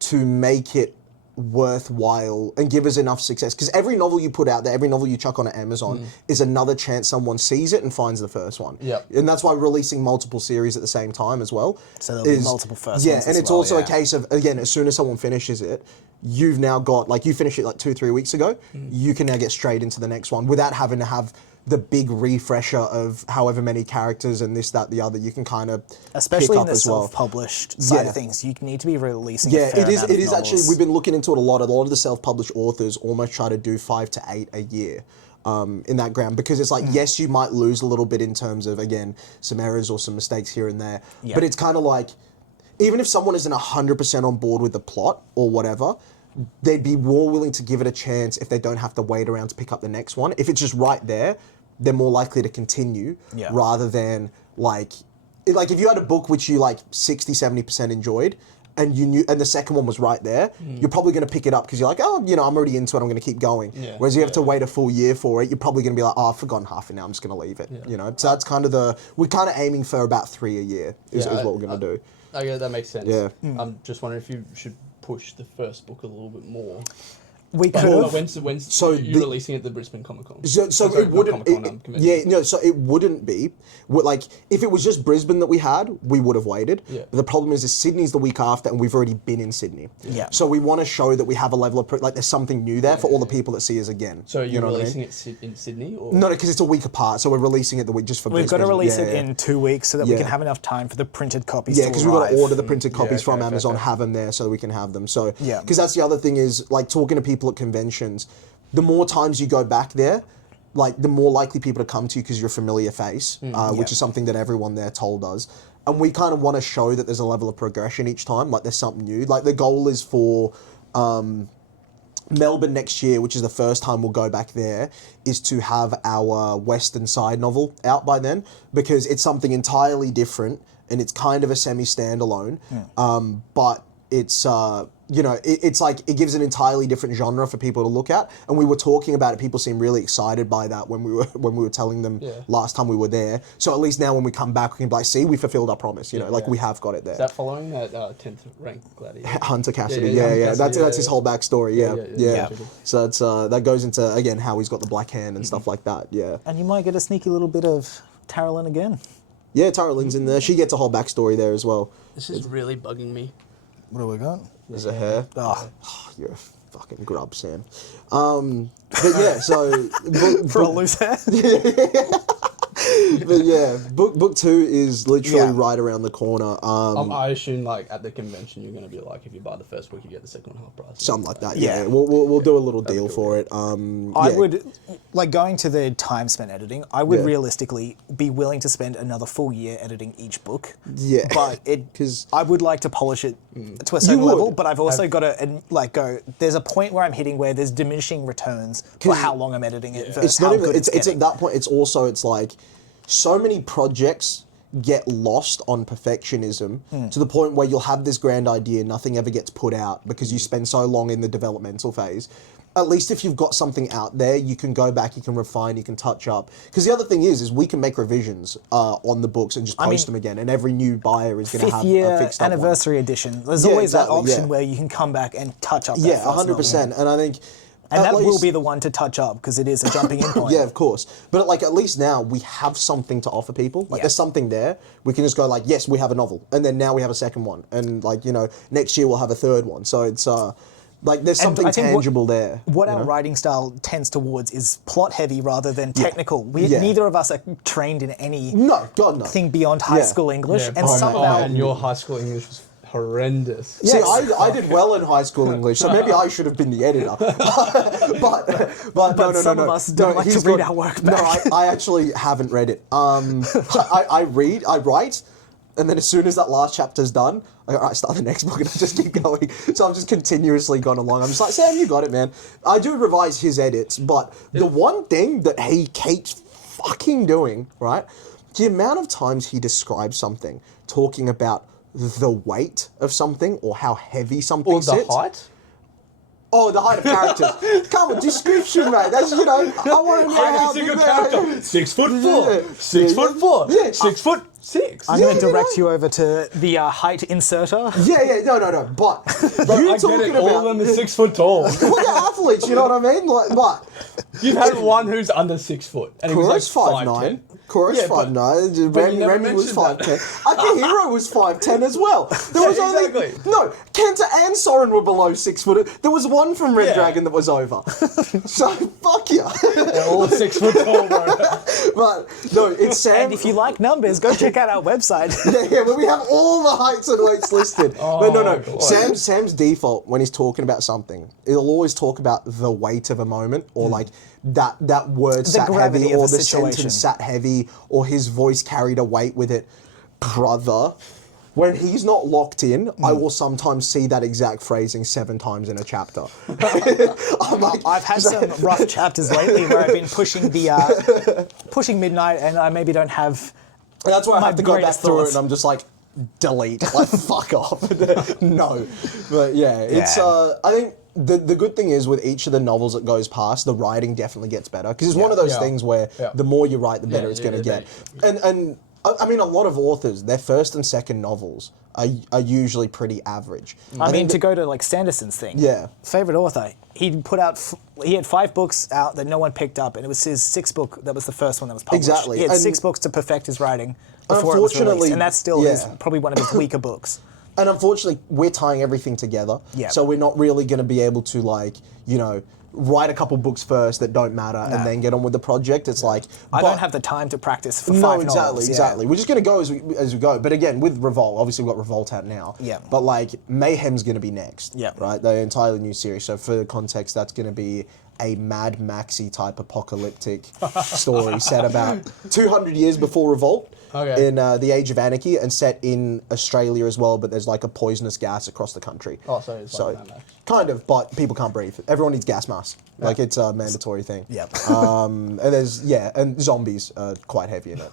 to make it worthwhile and give us enough success, because every novel you put out there, every novel you chuck on Amazon is another chance someone sees it and finds the first one. And that's why releasing multiple series at the same time as well. So there'll be multiple first ones and as it's well, also a case of, again, as soon as someone finishes it, you've now got, like, you finished it like 2-3 weeks ago, you can now get straight into the next one without having to have the big refresher of however many characters and this, that, the other. You can kind of especially pick in up the as well. Self-published side of things, you need to be releasing. It is actually. We've been looking into it a lot. A lot of the self-published authors almost try to do 5 to 8 a year. In that ground, because it's like, yes, you might lose a little bit in terms of, again, some errors or some mistakes here and there, but it's kind of like, even if someone isn't 100% on board with the plot or whatever, they'd be more willing to give it a chance if they don't have to wait around to pick up the next one. If it's just right there, they're more likely to continue rather than like if you had a book which you like 60-70% enjoyed and you knew, and the second one was right there, you're probably going to pick it up because you're like, oh, you know, I'm already into it, I'm going to keep going. Whereas you have to wait a full year for it, you're probably going to be like, oh, I've forgotten half it now, I'm just going to leave it. You know, so that's kind of we're kind of aiming for about 3 a year is what we're going to do. Okay, that makes sense. Yeah. I'm just wondering if you should push the first book a little bit more. We could have. When's you're releasing it at the Brisbane Comic Con? So it wouldn't. So it wouldn't be. Like, if it was just Brisbane that we had, we would have waited. But the problem is Sydney's the week after, and we've already been in Sydney. So we want to show that we have a level of like there's something new there for all the people that see us again. So you're releasing it in Sydney, or no? Because it's a week apart. So we're releasing it the week just for. We've got to release it in 2 weeks so that we can have enough time for the printed copies. Yeah, because we've got to order the printed copies from Amazon, have them there so we can have them. So because that's the other thing is, like, talking to people at conventions. The more times you go back there, like, the more likely people to come to you because you're a familiar face, which is something that everyone there told us. And we kind of want to show that there's a level of progression each time, like there's something new. Like, the goal is for Melbourne next year, which is the first time we'll go back there, is to have our Western Side novel out by then, because it's something entirely different and it's kind of a semi-standalone, but it's... you know, it's like, it gives an entirely different genre for people to look at. And we were talking about it. People seem really excited by that when we were telling them last time we were there. So at least now when we come back, we can be like, see, we fulfilled our promise. You know, like we have got it there. Is that following that 10th ranked gladiator? Hunter Cassidy. That's his whole backstory. Yeah. So it's that goes into, again, how he's got the black hand and stuff like that. Yeah. And you might get a sneaky little bit of Tara Lynn again. Yeah, Tara Lynn's in there. She gets a whole backstory there as well. This is really bugging me. What do we got? There's a hair. Oh, you're a fucking grub, Sam. But yeah, so... For a loose hair? But yeah, book 2 is literally right around the corner. I assume, like, at the convention, you're going to be like, if you buy the first book, you get the second one half price. Something like that, yeah. We'll do a little deal for it. I would, like, going to the time spent editing, I would realistically be willing to spend another full year editing each book. Yeah. But I would like to polish it to a certain level, but I've also got to, like, there's a point where I'm hitting where there's diminishing returns for how long I'm editing it versus how good it's at that point, it's like, so many projects get lost on perfectionism to the point where you'll have this grand idea, nothing ever gets put out because you spend so long in the developmental phase. At least if you've got something out there, you can go back, you can refine, you can touch up. Because the other thing is we can make revisions on the books and just post them again, and every new buyer is going to have a fixed up anniversary edition. There's always that option where you can come back and touch up. Yeah, 100%. And I think. And that will be the one to touch up because it is a jumping in point. Yeah, of course. But like, at least now we have something to offer people. Like there's something there. We can just go like, yes, we have a novel. And then now we have a second one. And like, you know, next year we'll have a third one. So it's like there's something tangible there. What our writing style tends towards is plot heavy rather than technical. Neither of us are trained in any thing beyond high school English. And and your high school English was horrendous. Yes. See, I did well in high school English, so maybe I should have been the editor. but no, some of us don't like to read our work back. No, I actually haven't read it. I read, I write, And then as soon as that last chapter's done, I go, all right, start the next book, and I just keep going. So I've just continuously gone along. I'm just like, Sam, you got it, man. I do revise his edits, but the one thing that he keeps fucking doing, right? The amount of times he describes something, talking about the weight of something or how heavy something Or the sits. height? Oh, the height of characters. Come on, description, mate. That's, I want to know how big they are. 6 foot 4. Yeah. 6 foot 4. Yeah. 6 foot 6. I'm going to direct you over to the height inserter. Yeah, no. But you I get it. All of them are 6 foot tall. Well, they're athletes, you know what I mean? But You've had one who's under 6 foot. And he was Korra's like 5'9". 5'10". Korra's Yeah, but- 5'9". but you never Remy was mentioned that. 5'10". Akihiro was 5'10" as well. There was only exactly. no Kenta and Soren were below 6 foot. There was one from Red Yeah. Dragon that was over. So fuck you. They're all 6 foot tall, bro. But no, it's Sam. And if you like numbers, go check out our website. Yeah, where we have all the heights and weights listed. But no. God. Sam's default when he's talking about something, he'll always talk about the weight of a moment or like that word sat gravity heavy of or the the situation. sentence sat heavy or his voice carried a weight with it. Brother, when he's not locked in, I will sometimes see that exact phrasing 7 times in a chapter. I'm like, I've had some rough chapters lately where I've been pushing pushing midnight, and I maybe don't have. that's why I my have to go back greatest through it, thoughts. and I'm just like, delete, like fuck off. No, but yeah, it's. Yeah. I think the good thing is with each of the novels that goes past, the writing definitely gets better because it's one of those Yeah. things where Yeah. the more you write, the better Yeah, it's yeah, going to yeah, get. And I mean, a lot of authors, their first and second novels are usually pretty average. I mean, think to go to like Sanderson's thing. Yeah. Favorite author. He put out. He had 5 books out that no one picked up, and it was his 6th book that was the first one that was published. Exactly, He had and 6 books to perfect his writing before it was unfortunately, released, and that's still yeah. probably one of his weaker books. And unfortunately, we're tying everything together. Yeah. So we're not really going to be able to write a couple books first that don't matter and then get on with the project. It's like I but- don't have the time to practice for No, 5 exactly, novels. exactly. We're just gonna go as we go. But again, with Revolt, obviously we've got Revolt out now. Yeah. But like Mayhem's gonna be next. Yeah. Right. The entirely new series. So for context, that's gonna be a Mad Maxy type apocalyptic story set about 200 years before Revolt. Okay. In the Age of Anarchy and set in Australia as well, but there's like a poisonous gas across the country. Oh, so it's like Mad Max. Kind of, but people can't breathe. Everyone needs gas masks. Like it's a mandatory thing. Yeah. And there's and zombies are quite heavy in it.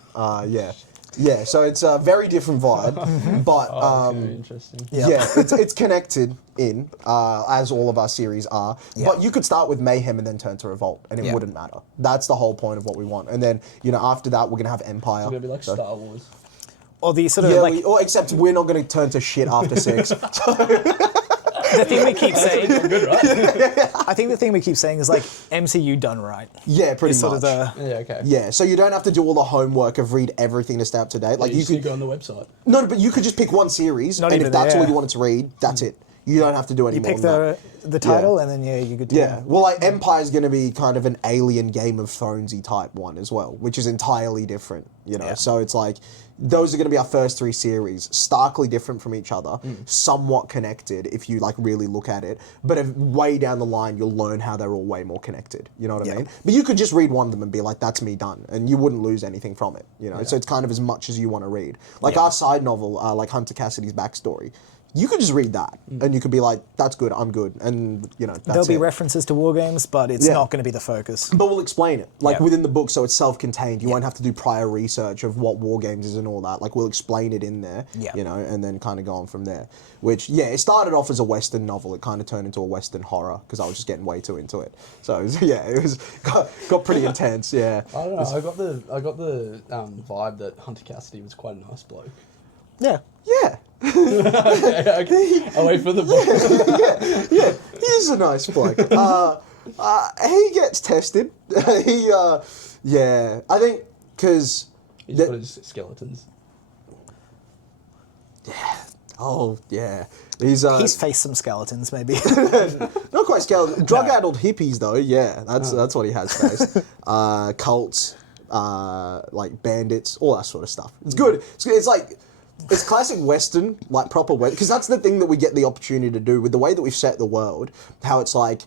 Yeah. So it's a very different vibe, but Okay, interesting. yeah, it's connected in as all of our series are. But you could start with Mayhem and then turn to Revolt, and it Yeah. wouldn't matter. That's the whole point of what we want. And then after that, we're gonna have Empire. It's going to be like So- Star Wars. Or the sort of Yeah, like except we're not going to turn to shit after 6. the thing we keep saying. Good, right? I think the thing we keep saying is like MCU done right. Yeah, pretty Is sort much. of the Yeah, okay. Yeah, so you don't have to do all the homework of read everything to stay up to date. Like You you could could go on the website. no, but you could just pick one series, Not and even if that's there. all you wanted to read, that's it. You don't have to do any you more pick than that. the title and then you could do Yeah, well, like Empire's going to be kind of an alien Game of Thronesy type one as well, which is entirely different, Yeah. So it's like those are going to be our first 3 series, starkly different from each other, somewhat connected if you like really look at it. But if way down the line, you'll learn how they're all way more connected. You know what I mean? But you could just read one of them and be like, "That's me done," and you wouldn't lose anything from it. So it's kind of as much as you want to read. Like our side novel, like Hunter Cassidy's backstory. You could just read that, and you could be like, "That's good. I'm good," and that's There'll be it. references to war games, but it's Yeah. not going to be the focus. But we'll explain it, like Yeah. within the book, so it's self-contained. You won't have to do prior research of what war games is and all that. Like we'll explain it in there, Yeah. and then kind of go on from there. Which, it started off as a Western novel. It kind of turned into a Western horror because I was just getting way too into it. So it was got pretty intense. Yeah. I don't know. I got the vibe that Hunter Cassidy was quite a nice bloke. Yeah. Yeah. Okay. I'll wait for the book. Yeah. He's a nice bloke. He gets tested. I think because. He's got his skeletons. Oh yeah, he's faced some skeletons, maybe. not quite skeleton. Drug-addled hippies though. Yeah, that's what he has faced. Cults, like bandits, all that sort of stuff. It's good. It's like it's classic Western, like proper Western, because that's the thing that we get the opportunity to do with the way that we've set the world. How it's like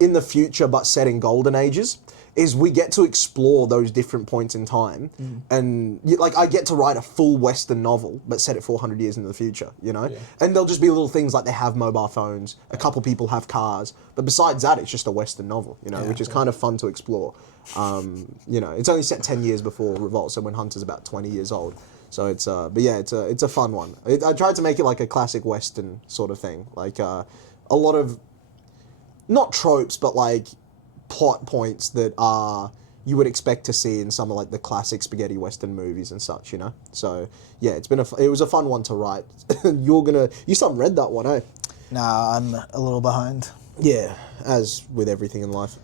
in the future, but set in golden ages. is we get to explore those different points in time, and like I get to write a full Western novel, but set it 400 years into the future, you know. Yeah. And there'll just be little things like they have mobile phones, a couple people have cars, but besides that, it's just a Western novel, you know, which is kind of fun to explore. You know, it's only set 10 years before Revolt, so when Hunter's about 20 years old. So it's but yeah, it's a fun one. I tried to make it like a classic Western sort of thing, like a lot of not tropes, but like plot points that you would expect to see in some of like the classic spaghetti Western movies and such, you know. So yeah, it was a fun one to write. You still haven't read that one, eh? Nah, I'm a little behind. Yeah, as with everything in life.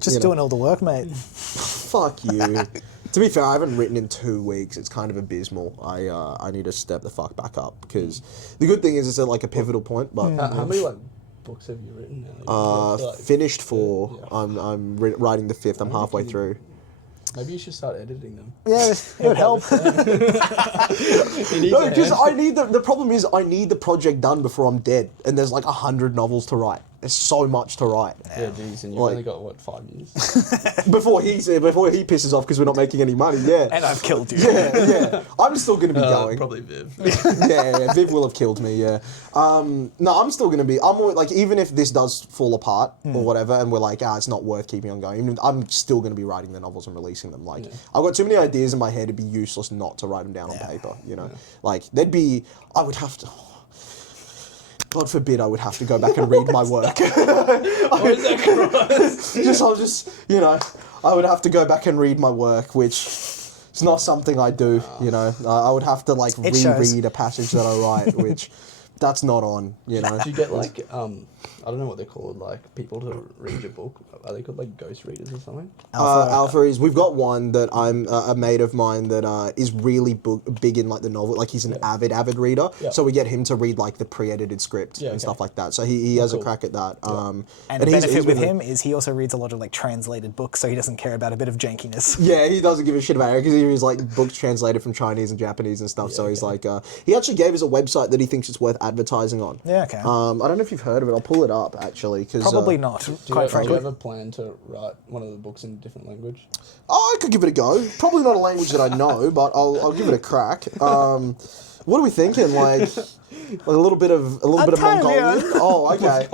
Just doing all the work, mate. Fuck you. To be fair, I haven't written in 2 weeks. It's kind of abysmal. I need to step the fuck back up because the good thing is it's at like a pivotal point. But How many like books have you written now? finished 4. Yeah. I'm writing the 5th. I'm halfway through. Maybe you should start editing them. Yeah, it would help. No, because I need the problem is I need the project done before I'm dead, and there's like 100 novels to write. There's so much to write. Yeah, geez, and you've Like- only got what 5 years? Before he pisses off because we're not making any money. Yeah. And I've killed you. Yeah. I'm still going to be going. Probably Viv. Yeah, Viv will have killed me, yeah. No, I'm still going to be, like, even if this does fall apart or whatever, and we're like, it's not worth keeping on going, I'm still going to be writing the novels and releasing them. Like, I've got too many ideas in my head, it'd be useless not to write them down on paper, you know? Like, I would have to, God forbid I would have to go back and read my work. What is that? I'll just, you know, I would have to go back and read my work, which is not something I do, you know. I would have to, like, It shows. reread a passage that I write, which that's not on, you know. Do you get like I don't know what they're called, like people to read your book? Are they called like ghost readers or something? Alpha is, we've got one that I'm, a mate of mine that is really big in like the novel, like he's an avid reader, so we get him to read like the pre-edited script and stuff like that, so he has a crack at that. And the benefit with him is he also reads a lot of like translated books, so he doesn't care about a bit of jankiness. Yeah, he doesn't give a shit about it because he reads like books translated from Chinese and Japanese and stuff, so he's like, he actually gave us a website that he thinks it's worth advertising on. Yeah, okay. I don't know if you've heard of it, I'll pull it up actually. Cause, Probably not, Do quite you frankly. ever plan to write one of the books in a different language? I could give it a go. Probably not a language that I know, but I'll give it a crack. What are we thinking? Like a little bit of Mongolian? Oh, okay.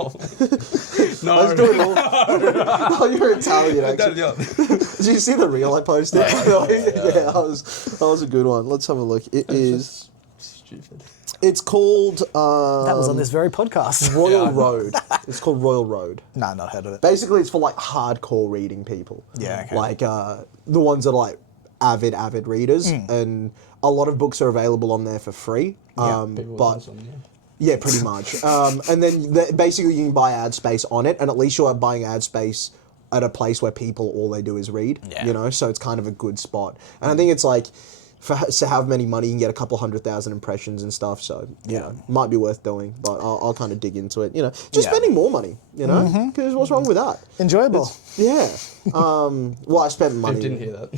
No. Let's do it all. Oh, you're Italian, actually. Did you see the reel I posted? Yeah, that was a good one. Let's have a look. It's stupid. It's called That was on this very podcast. Royal Road. It's called Royal Road. Nah, not heard of it. Basically, it's for like hardcore reading people. Yeah, okay. Like the ones that are like avid readers, and a lot of books are available on there for free. But yeah, pretty much. And then basically you can buy ad space on it, and at least you're buying ad space at a place where people all they do is read. Yeah. You know, so it's kind of a good spot. And I think it's like, to have many money, you can get a couple 100,000 impressions and stuff. So you know, might be worth doing. But I'll kind of dig into it. You know, just spending more money. You know, because what's wrong with that? Enjoyable. Yeah. Well, I spent money. Viv didn't hear that.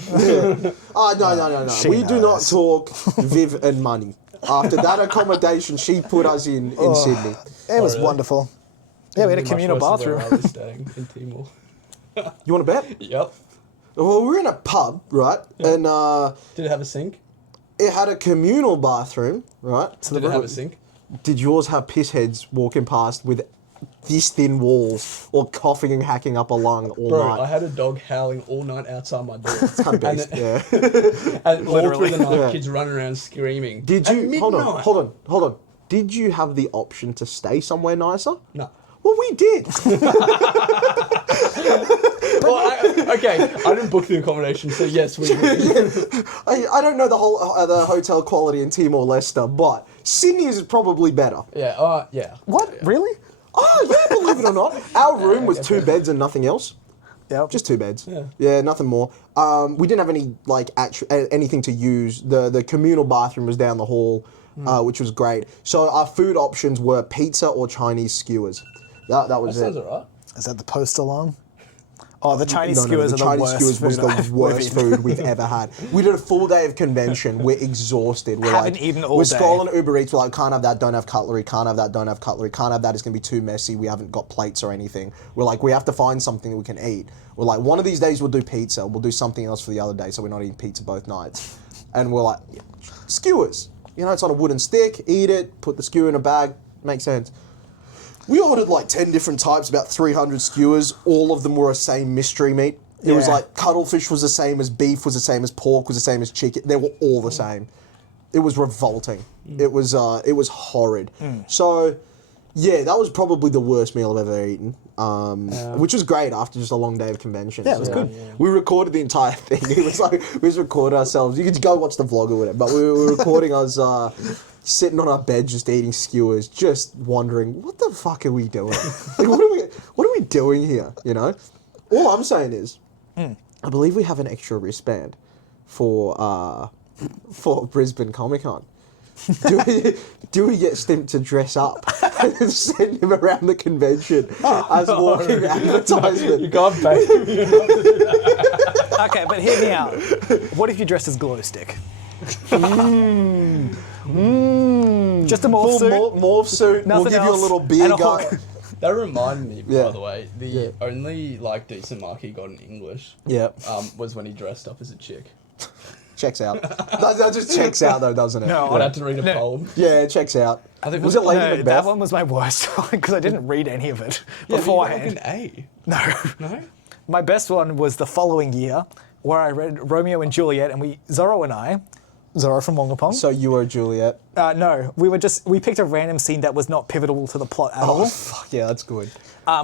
No. She We do not knows. talk Viv and money. After that accommodation she put us in Sydney. It was really? wonderful. Yeah, we had a Much communal worse than bathroom. where I was staying in Timor. You want to bet? Yep. Well, we were in a pub, right? And Did it have a sink? it had a communal bathroom, right? Did it have a sink? Did yours have piss heads walking past with this thin walls or coughing and hacking up a lung all Bro, night? I had a dog howling all night outside my door. Kind of beast, yeah. And all through the night, Yeah. kids running around screaming. Did At you, midnight. hold on. Did you have the option to stay somewhere nicer? No. Well, we did. Well, okay, I didn't book the accommodation, so yes, we did. I don't know the hotel quality in Timor-Leste, but Sydney's is probably better. Yeah. What? Really? Oh, yeah, believe it or not. Our room was 2 beds and nothing else. Yep. Just 2 beds. Yeah. Yeah, nothing more. We didn't have any anything to use. The communal bathroom was down the hall, which was great. So our food options were pizza or Chinese skewers. That That was sounds it. alright. Is that the post alarm? Oh, the Chinese skewers are the Chinese worst skewers was food the I've worst ever food we've ever had. We did a full day of convention. We're exhausted. We're Haven't like, eaten all we're day. scrolling Uber Eats. We're like, can't have that. Don't have cutlery. Can't have that. Don't have cutlery. Can't have that. It's gonna be too messy. We haven't got plates or anything. We're like, we have to find something that we can eat. We're like, one of these days we'll do pizza. We'll do something else for the other day, so we're not eating pizza both nights. And we're like, skewers. You know, it's on a wooden stick. Eat it. Put the skewer in a bag. Makes sense. We ordered like 10 different types, about 300 skewers. All of them were the same mystery meat. It was Yeah. like cuttlefish was the same as beef, was the same as pork, was the same as chicken. They were all the same. It was revolting. It was horrid. So, yeah, that was probably the worst meal I've ever eaten. Which was great after just a long day of convention. Yeah, it was good. We recorded the entire thing. It was like we just recorded ourselves. You could go watch the vlog or whatever. But we were recording us sitting on our bed just eating skewers, just wondering what the fuck are we doing? Like, what are we doing here? You know. All I'm saying is, I believe we have an extra wristband for Brisbane Comic Con. Do we get Stimp to dress up and send him around the convention as walking advertisement? You can't pay me. Okay, but hear me out. What if you dressed as Glow Stick? Just a morph Full suit. morph suit. We'll Nothing give you a else, little and beer a guy. hook. That reminded me, Yeah. by the way, the Yeah. only like decent mark he got in English Yeah, was when he dressed up as a chick. checks out. That just checks out though, doesn't it? No, I'd have to read a no. poem. Yeah, it checks out. I think Was it Lady No, Macbeth? that one was my worst one because I didn't read any of it beforehand. Yeah, an No. A. No? My best one was the following year where I read Romeo and Juliet and Zorro from Wongapong. So you were Juliet. No, we picked a random scene that was not pivotal to the plot at all. Fuck yeah, that's good.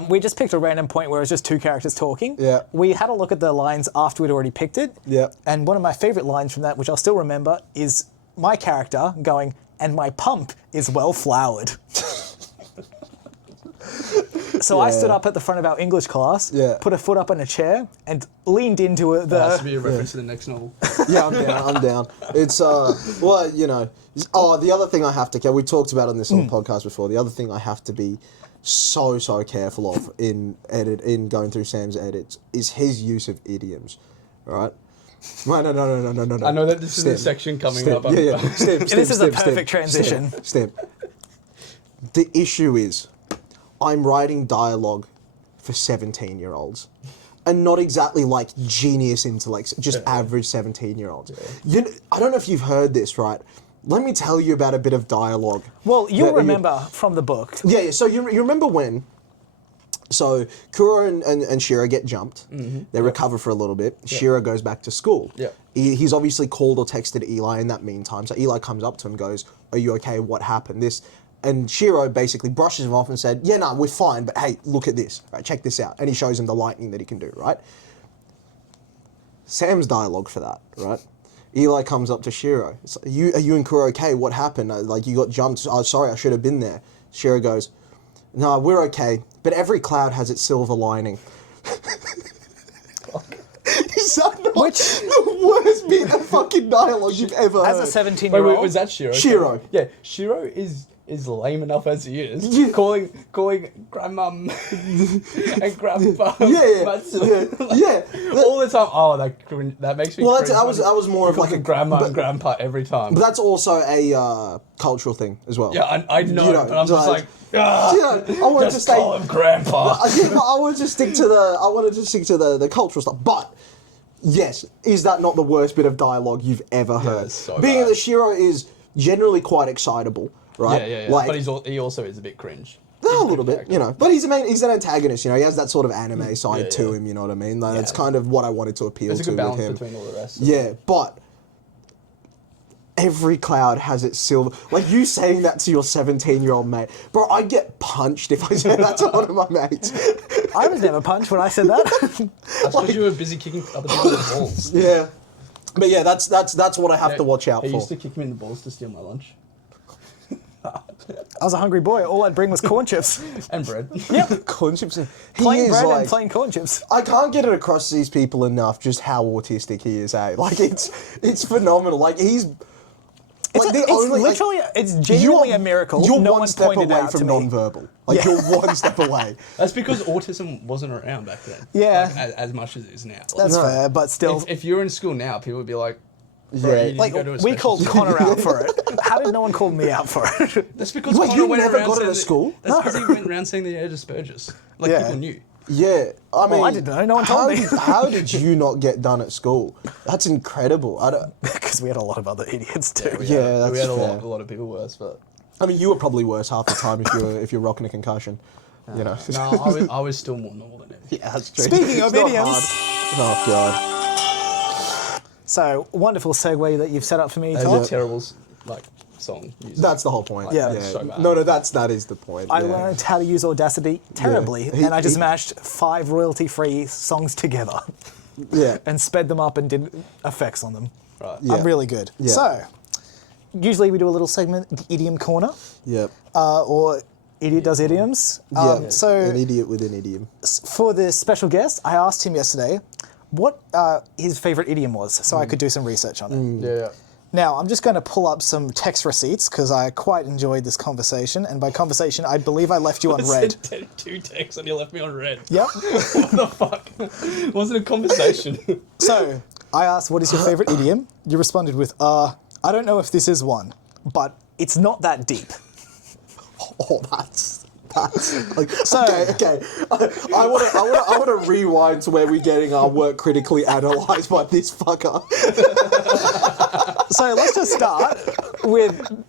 We just picked a random point where it was just two characters talking. Yeah. We had a look at the lines after we'd already picked it. Yeah. And one of my favourite lines from that, which I'll still remember, is my character going, "And my pump is well floured." So I stood up at the front of our English class, Yeah. put a foot up on a chair, and leaned into it. That has to be a reference to the next novel. Yeah, I'm down. It's well, you know. Oh, the other thing I have to. We talked about on this on the podcast before. The other thing I have to be so careful of in going through Sam's edits is his use of idioms, right? No. I know that this is a section coming up. Yeah. Stimp, This is a perfect transition. Stimp. The issue is, I'm writing dialogue for 17-year-olds. And not exactly like genius intellects, just average 17-year-olds. Yeah. I don't know if you've heard this, right? Let me tell you about a bit of dialogue. Well, you'll that- remember from the book. Yeah, so you remember when... So Kuro and Shiro get jumped. They recover for a little bit. Shiro goes back to school. Yep. He's obviously called or texted Eli in that meantime. So Eli comes up to him and goes, "Are you okay? What happened?" And Shiro basically brushes him off and said, "Yeah, no, we're fine, but hey, look at this. Right, check this out." And he shows him the lightning that he can do, right? Sam's dialogue for that, right? Eli comes up to Shiro. It's like, are you and Kuro okay? What happened? Like, you got jumped. Oh, sorry, I should have been there. Shiro goes, "No, we're okay, but every cloud has its silver lining." Is that not the worst bit of fucking dialogue you've ever heard? As a 17-year-old. Wait, was that Shiro? Shiro. Yeah, Shiro is lame enough as he is. Yeah. Calling grandmum and grandpa. Yeah. Matsu. All the time. Oh, that makes me. Well, cringe that was more of because like a grandma but, and grandpa every time. But that's also a cultural thing as well. Yeah, I know, You know, but I'm just like- like, ah, I wanted just to say, call him grandpa. Yeah, but I wanted to stick to the cultural stuff. But yes, is that not the worst bit of dialogue you've ever heard? it's so Being bad. that Shiro is generally quite excitable, right? Yeah. Like, But he also is a bit cringe. a little bit, you know. But he's an antagonist, you know. He has that sort of anime side Yeah, to yeah. him, you know what I mean? Like, Yeah. That's kind of what I wanted to appeal There's a to good with balance him. between all the rest. Yeah, but every cloud has its silver. Like, you saying that to your 17-year-old mate. Bro, I'd get punched if I said that to one of my mates. I was never punched when I said that. I suppose you were busy kicking other people in the balls. Yeah. But yeah, that's what I have to watch out He for. used to kick me in the balls to steal my lunch. I was a hungry boy. All I'd bring was corn chips. And bread. Corn chips. Plain bread like, and plain corn chips. I can't get it across to these people enough just how autistic he is, eh? Like, it's phenomenal. Like, It's genuinely a miracle. You're no one one step pointed away out from to me. non-verbal. Like, you're one step away. That's because autism wasn't around back then. Yeah. Like, as much as it is now. Like, That's fair, but still. if you're in school now, people would be like, bro, Yeah. you need to Like, go to a we special called school. Connor out for it. How did no one call me out for it? That's because Wait, Connor you went never around got saying out of school? That's because he went around saying the age of Spurgis. Like, Yeah. people knew. Yeah, I mean, I didn't know. No one told me. How did you not get done at school? That's incredible. I don't. Because we had a lot of other idiots too. We Yeah, had, we that's had fair. a lot of people worse, but I mean, you were probably worse half the time if you're rocking a concussion. You know. no, I was still more normal than him. Yeah, that's true. Speaking of It's not idioms. hard. Oh god. So, wonderful segue that you've set up for me, It's Todd. a terrible song. Music. That's the whole point. Yeah. That's so bad. No, that is the point. I yeah. learned how to use Audacity terribly, Yeah. and I just mashed 5 royalty-free songs together Yeah. and sped them up and did effects on them. Right. Yeah. I'm really good. Yeah. So, usually we do a little segment, the Idiom Corner, Yep. or Idiot Does Idioms. Yeah. So, An idiot with an idiom. for the special guest, I asked him yesterday what his favourite idiom was, so I could do some research on it. Yeah. Now, I'm just going to pull up some text receipts because I quite enjoyed this conversation, and by conversation, I believe I left you on red. Sent 2 texts and you left me on red. Yep. What the fuck? It wasn't a conversation. So, I asked, what is your favourite idiom? You responded with, I don't know if this is one, but it's not that deep. Oh, that's like, So- okay. I want to rewind to where we're getting our work critically analysed by this fucker. So, let's just start with,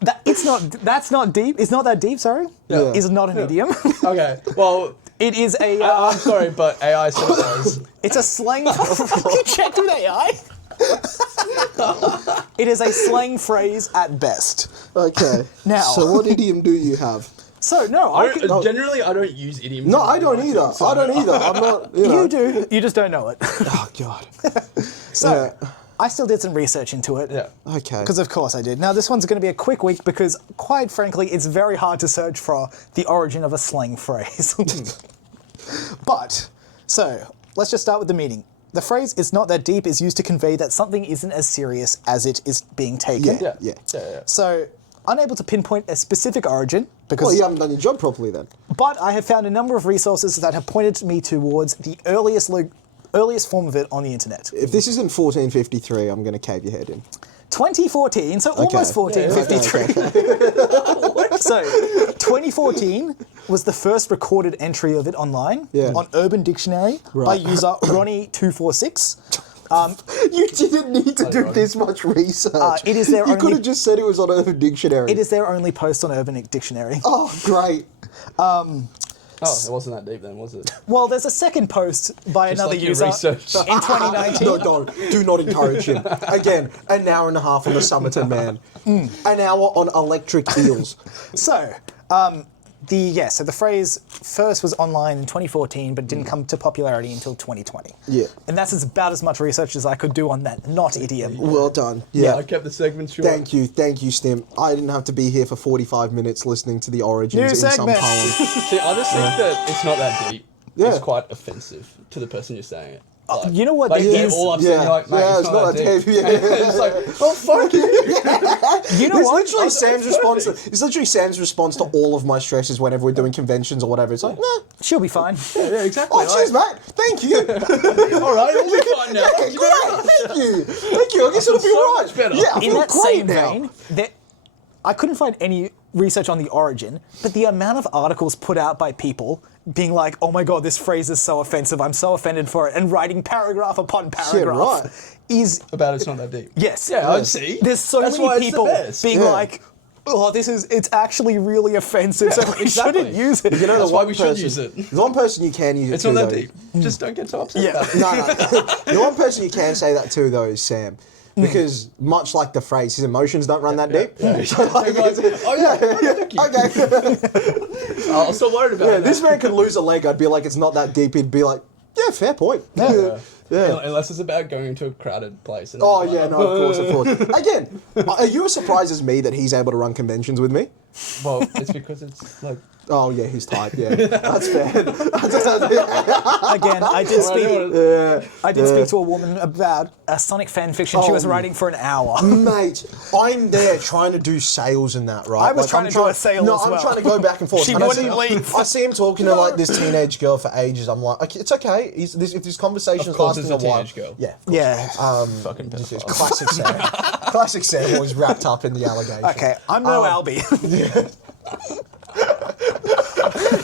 that's not deep, it's not that deep, sorry, Yeah. is not an idiom. Okay, well, It is a, I'm sorry, but AI said it was. it's a slang, you checked with AI? It is a slang phrase at best. Okay. Now- So what idiom do you have? So, no, I could, Generally, I don't use idioms. No, I don't either. I don't either. I'm not. You know. you do, you just don't know it. Oh god. So, I still did some research into it. Yeah. Okay. Because of course I did. Now this one's going to be a quick week because, quite frankly, it's very hard to search for the origin of a slang phrase. But, so, let's just start with the meaning. The phrase "it's not that deep" is used to convey that something isn't as serious as it is being taken. Yeah. So, unable to pinpoint a specific origin because, Well, you haven't done your job properly then. but I have found a number of resources that have pointed me towards the earliest form of it on the internet. If this isn't 1453, I'm going to cave your head in. 2014, so almost 1453. So, 2014 was the first recorded entry of it online Yeah. on Urban Dictionary by Right. user Ronnie246. You didn't need to do this much research. It is their You only- could have just said it was on Urban Dictionary. It is their only post on Urban Dictionary. Oh, great. Oh, it wasn't that deep then, was it? Well, there's a second post by Just another like your user research. in 2019. No, don't. Do not encourage him. Again, an hour and a half on the Somerton Man. An hour on electric eels. So, so the phrase first was online in 2014, but didn't come to popularity until 2020. Yeah. And that's about as much research as I could do on that, not idiom. Well done. Yeah. I kept the segment short. Thank you, Stim. I didn't have to be here for 45 minutes listening to the origins New in segment. some poem. See, I just think that it's not that deep. Yeah. It's quite offensive to the person you're saying it. Like, You know what? like there you get is- all upset and you're like, mate, yeah, it's not that deep. Yeah. It's like, oh, fuck you. You know It's what? literally Sam's perfect. response. It's literally Sam's response to all of my stresses whenever we're doing conventions or whatever. It's like, nah. She'll be fine. Yeah, exactly. Oh, cheers, mate. Thank you. All right, it'll be fine now. Okay, great. Thank you. Thank you. I guess it'll be so all right. much better. Yeah, I In feel that great same now. vein, I couldn't find any research on the origin, but the amount of articles put out by people being like, oh my god, this phrase is so offensive, I'm so offended for it, and writing paragraph upon paragraph right. is, About it's not that deep. yes. Yeah, I'd see. There's so That's why many it's the people best. being Yeah. like, oh, it's actually really offensive, so we exactly. shouldn't use it. You know, That's the why one we should person- use it. The one person you can use It's it to, not that though, deep. Just don't get so upset Yeah. about it. No. The one person you can say that to, though, is Sam. Because much like the phrase, his emotions don't run that deep. So, like, They're like, oh yeah, thank you. okay. I'm still worried about Yeah, it. this man could lose a leg. I'd be like, it's not that deep. He'd be like, yeah, fair point. Yeah. Yeah. Unless it's about going into a crowded place. And Oh like, yeah, no, of course. Again, are you as surprised as me that he's able to run conventions with me? Well, it's because it's like Oh yeah, his type. Yeah, that's fair. Again, I did speak. Yeah. I did speak to a woman about a Sonic fan fiction she was writing for an hour. Mate, I'm there trying to do sales and that, right? I was trying to do a sale as well. No, I'm trying to go back and forth. She and wouldn't leave. I see him talking to like this teenage girl for ages. I'm like, okay, it's okay. If this conversation is lasting a while, teenage girl. yeah, of course. Yeah. Fucking This is pedophile. classic Sam. Classic Sam was wrapped up in the allegation. Okay, I'm no Albie.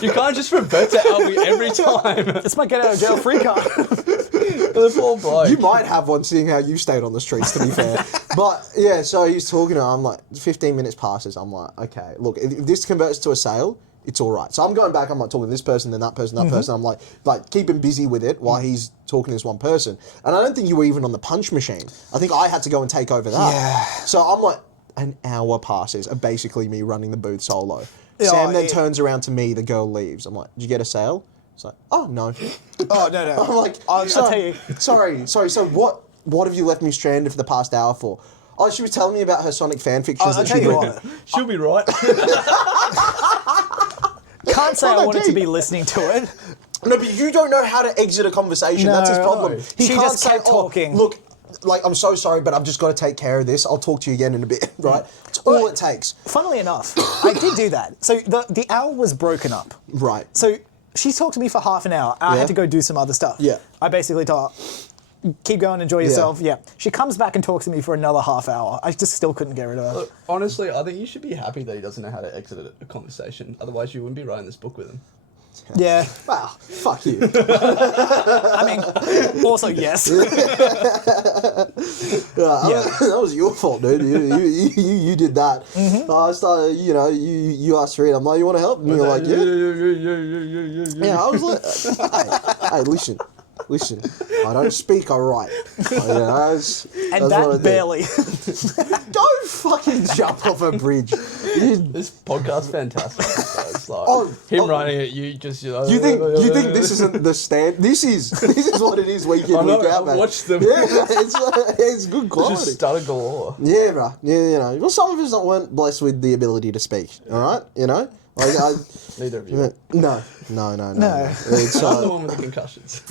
You can't just revert to Albie every time. It's my get out of jail free card. The poor bloke. You might have one, seeing how you stayed on the streets, to be fair. But yeah, so he's talking to her. I'm like, 15 minutes passes. I'm like, okay, look, if this converts to a sale, it's all right. So I'm going back. I'm like talking to this person, then that person, that person. I'm like keep him busy with it while he's talking to this one person. And I don't think you were even on the punch machine. I think I had to go and take over that. Yeah. So I'm like, an hour passes of basically me running the booth solo. Yeah, Sam then turns around to me. The girl leaves. I'm like, did you get a sale? It's like, oh no. Oh no. I'm like, I'll tell you. Sorry. So what have you left me stranded for the past hour for? Oh, she was telling me about her Sonic fan fictions I'll that tell she'd you written. what. She'll be right. Can't say Oh, I no, wanted to dude. be listening to it. No, but you don't know how to exit a conversation. That's his No. problem. No. He She can't just say, kept talking. Look, like, I'm so sorry, but I've just got to take care of this. I'll talk to you again in a bit, right? It's all it takes. Funnily enough, I did do that. So the hour was broken up. Right. So she talked to me for half an hour. I Yeah. had to go do some other stuff. Yeah. I basically told her, keep going, enjoy yourself. Yeah. She comes back and talks to me for another half hour. I just still couldn't get rid of her. Look, honestly, I think you should be happy that he doesn't know how to exit a conversation. Otherwise, you wouldn't be writing this book with him. Yeah. Wow, fuck you. I mean, also yes. That was your fault, dude. You did that. I started, you asked for it. I'm like, you want to help? And you're like, yeah. Yeah, I was like, hey, listen. I don't speak, I write. That's And what I that do. barely. Don't fucking jump off a bridge. This podcast's fantastic. It's like writing it. You just You think this isn't the stand? This is what it is week in, I know, week out, I've man. watched them. Yeah, it's good quality. just stutter galore. Yeah, bro. Yeah, Well, some of us weren't blessed with the ability to speak. All right, Like, Neither of you. No. It's, I'm the one with the concussions.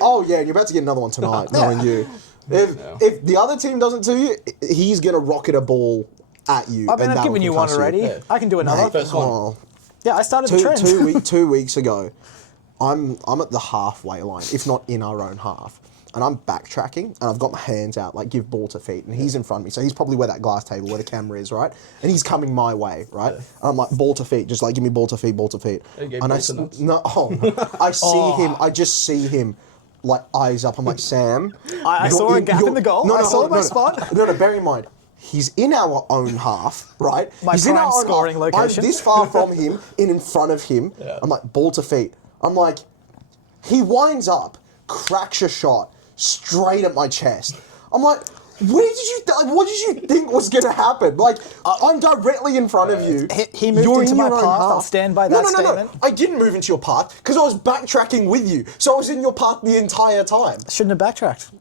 oh yeah, and you're about to get another one tonight, knowing you. If the other team doesn't to you, he's gonna rocket a ball at you. I've and given you one already. Yeah. I can do another. First one. Oh, Yeah, I started the trend. 2 weeks ago, I'm at the halfway line, if not in our own half. And I'm backtracking, and I've got my hands out, like, give ball to feet, and he's in front of me. So he's probably where that glass table, where the camera is, right? And he's coming my way, right? And I'm like, ball to feet, just like, give me ball to feet, ball to feet. He gave And ball to nuts. I see him, I just see him, like, eyes up. I'm like, Sam. I saw a gap in the goal. I saw my spot. No, bear in mind, he's in our own half, right? My He's in prime our own scoring half. location. I'm this far from him, in front of him. Yeah. I'm like, ball to feet. I'm like, he winds up, cracks a shot straight at my chest. I'm like, what did you think was going to happen? Like, I'm directly in front of you. He moved You're into in my your own path. half. I'll stand by that No. statement. I didn't move into your path because I was backtracking with you. So I was in your path the entire time. Shouldn't have backtracked.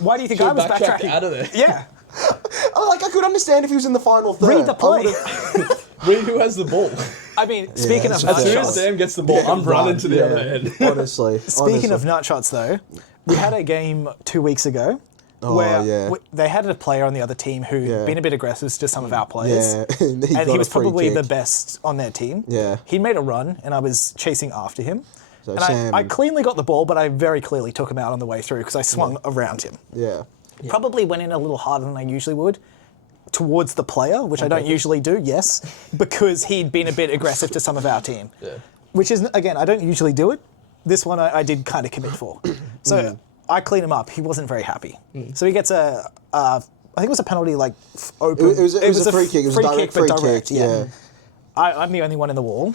Why do you think Should I was backtrack backtracking? out of there. Yeah. I could understand if he was in the final third. Read the play. Read who has the ball. I mean, speaking of that's As soon nut as shots, Sam gets the ball, I'm running to the Yeah. other end. Honestly. speaking of nut shots though, we had a game 2 weeks ago Oh, where yeah. they had a player on the other team who'd Yeah. been a bit aggressive to some of our players. Yeah. And got he a was free probably kick. the best on their team. Yeah. He made a run and I was chasing after him. So And Sam- I cleanly got the ball, but I very clearly took him out on the way through because I swung around him. Yeah. Probably went in a little harder than I usually would towards the player, which I don't usually do, yes, because he'd been a bit aggressive to some of our team. Yeah. Which is, again, I don't usually do it. This one I did kind of commit for. So I clean him up. He wasn't very happy. So he gets I think it was a penalty, like, open. It was a free kick. It was a direct but free direct, kick. Yeah. I'm the only one in the wall.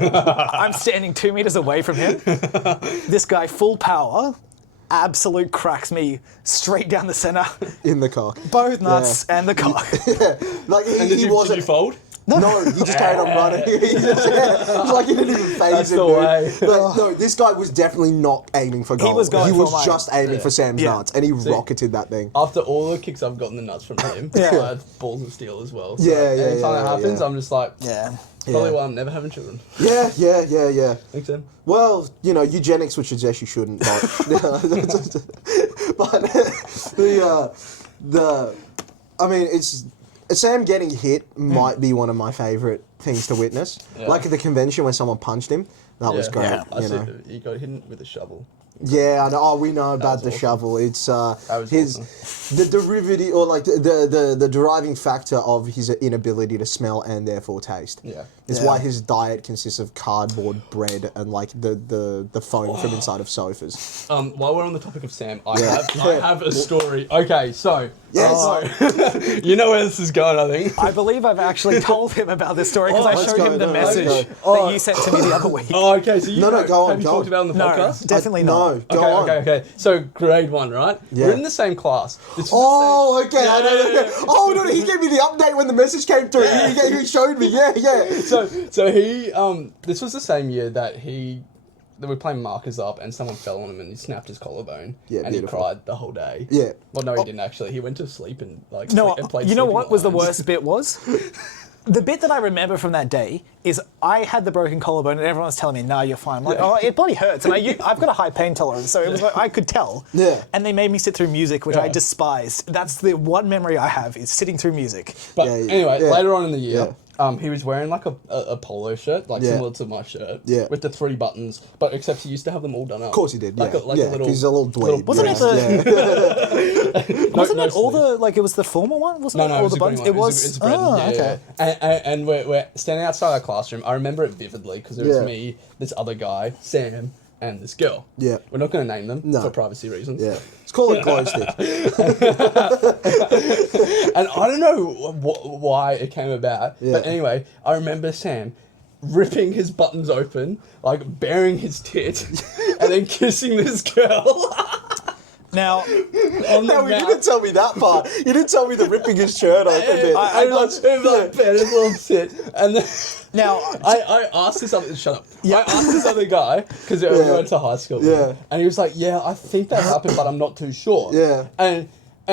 I'm standing 2 meters away from him. This guy, full power, absolute cracks me straight down the center. In the cock. Both nuts and the cock. Like And he did wasn't. you fold? No, he just carried on running. It's like he didn't even phase That's it. the way. Like, no, this guy was definitely not aiming for goal. was going He was for, like- just aiming for Sam's Yeah. nuts, and he rocketed that thing. After all the kicks I've gotten the nuts from him, Yeah. I have balls of steel as well. So Yeah, anytime that happens, yeah. I'm just like, Yeah. probably Yeah. why I'm never having children. Yeah. Thanks, Sam. Well, eugenics would suggest you shouldn't, but I mean, it's Sam getting hit might be one of my favourite things to witness. Yeah. Like at the convention when someone punched him, that was great. Yeah. I You see know. he got hit with a shovel. Yeah, I know. Oh, we know about was the awesome. shovel. It's was his the derivative or like the deriving factor of his inability to smell and therefore taste. Yeah. It's Yeah. why his diet consists of cardboard bread and like the foam from inside of sofas. While we're on the topic of Sam, I Yeah. have a story. Okay, so Yes. so you know where this is going, I think. I believe I've actually told him about this story because I let's showed go, him the no, message let's go. that you sent to me the other week. Oh, okay. So you No, go on, have you go talked on. about it on the No, podcast? definitely not. No, go on. Okay. So grade 1, right? Yeah. We're in the same class. This was the Oh, same- okay. I know. Oh no, he gave me the update when the message came through. He showed me. Yeah. So he this was the same year that they were playing markers up and someone fell on him and he snapped his collarbone. Yeah, and beautiful. he cried the whole day. Yeah. Well, no, he didn't actually. He went to sleep and No, and played you know Sleeping what was the Lions. worst bit was? The bit that I remember from that day is I had the broken collarbone and everyone was telling me, "No, you're fine." I'm like, "Oh, it bloody hurts," and I've got a high pain tolerance, so it was like I could tell. Yeah. And they made me sit through music, which I Yeah. despised. That's the one memory I have is sitting through music. But Yeah, anyway, yeah. later on in the year, he was wearing like a polo shirt, like Yeah. similar to my shirt, Yeah. with the 3 buttons, but except he used to have them all done up. Of course he did. Like Yeah. a little. He's a little dweeb. Wasn't it Wasn't no it all sleeve. the like it was the formal one? Wasn't No, it no, all it was the a green buttons? one. It was. It's bread. Oh, yeah, okay. Yeah. And we're standing outside our classroom. I remember it vividly because it was Yeah. me, this other guy, Sam, and this girl. Yeah. We're not going to name them No. for privacy reasons. Yeah. Let's call it glow stick. And I don't know why it came about, Yeah. but anyway, I remember Sam ripping his buttons open, like baring his tit, and then kissing this girl. Now, on the No, you mouth. didn't tell me that part. You didn't tell me the ripping his shirt open bit. I was like, better little sit. And then now, I asked this other, shut up. I asked this other guy, because we went to high school. Yeah. And he was like, yeah, I think that happened, but I'm not too sure. Yeah. And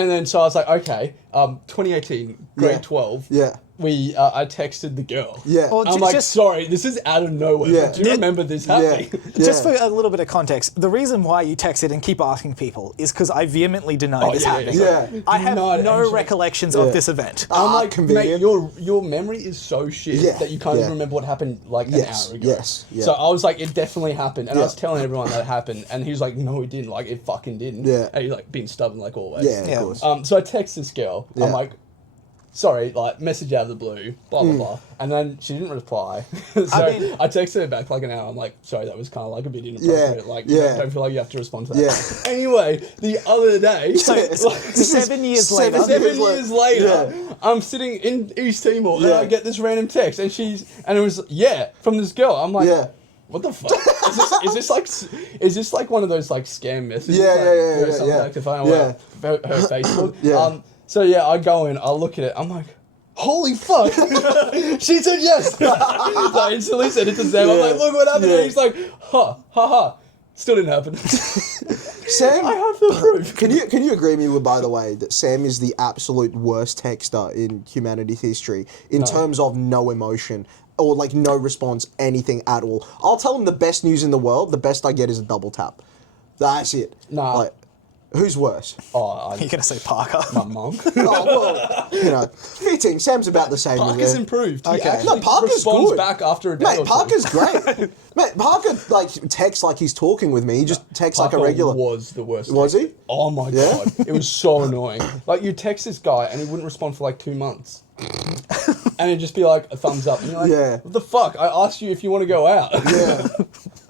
then, so I was like, okay, 2018, grade Yeah. 12. Yeah. I texted the girl. Yeah. Well, I'm like, sorry, this is out of nowhere. Yeah. But do you remember this happening? just for a little bit of context, the reason why you texted and keep asking people is because I vehemently deny this happening. Yeah. I have Denied no actually. recollections Yeah. of this event. I'm like, convenient. mate, your memory is so shit Yeah, that you can't yeah. even remember what happened like an Yes, hour ago. yes, yeah. So I was like, it definitely happened, and I Yeah. was telling everyone that it happened, and he was like, no, it didn't. Like, it fucking didn't. Yeah. And he's like being stubborn like always. Yeah, Yeah. of course. So I text this girl. Yeah. I'm like, sorry, like message out of the blue, blah blah blah, and then she didn't reply. So I mean- texted her back like an hour. I'm like, sorry, that was kind of like a bit inappropriate. Yeah, Like, yeah. don't feel like you have to respond to that. Yeah. Anyway, the other day, So, like, 7 years later. 7 years later, Yeah. I'm sitting in East Timor and Yeah. I get this random text, and it was from this girl. I'm like, Yeah. what the fuck? Is this like one of those like scam messages? Yeah, like, yeah, yeah, where yeah, someone yeah. like to find Yeah. her Facebook. Yeah. So yeah, I go in, I look at it, I'm like, holy fuck! She said yes. So I instantly sent it to Sam. I'm Yeah. like, look what happened. Yeah. And he's like, ha ha ha. Still didn't happen. Sam, I have the proof. Can you agree with me, by the way, that Sam is the absolute worst texter in humanity's history in terms of no emotion or like no response, anything at all? I'll tell him the best news in the world. The best I get is a double tap. That's it. Nah. Like, who's worse? Oh, You're going to say Parker. my mum. Oh, well, fitting. Sam's about the same. Parker's as me. improved. He Okay. actually No, Parker's responds good. back after a day or Mate, two. Parker's great. Mate, Parker like texts like he's talking with me. He just texts like a Parker regular. was the worst. Was he? Oh my Yeah? god, it was so annoying. Like you text this guy and he wouldn't respond for like 2 months, and it'd just be like a thumbs up. And you're like, Yeah. what the fuck? I asked you if you want to go out. Yeah.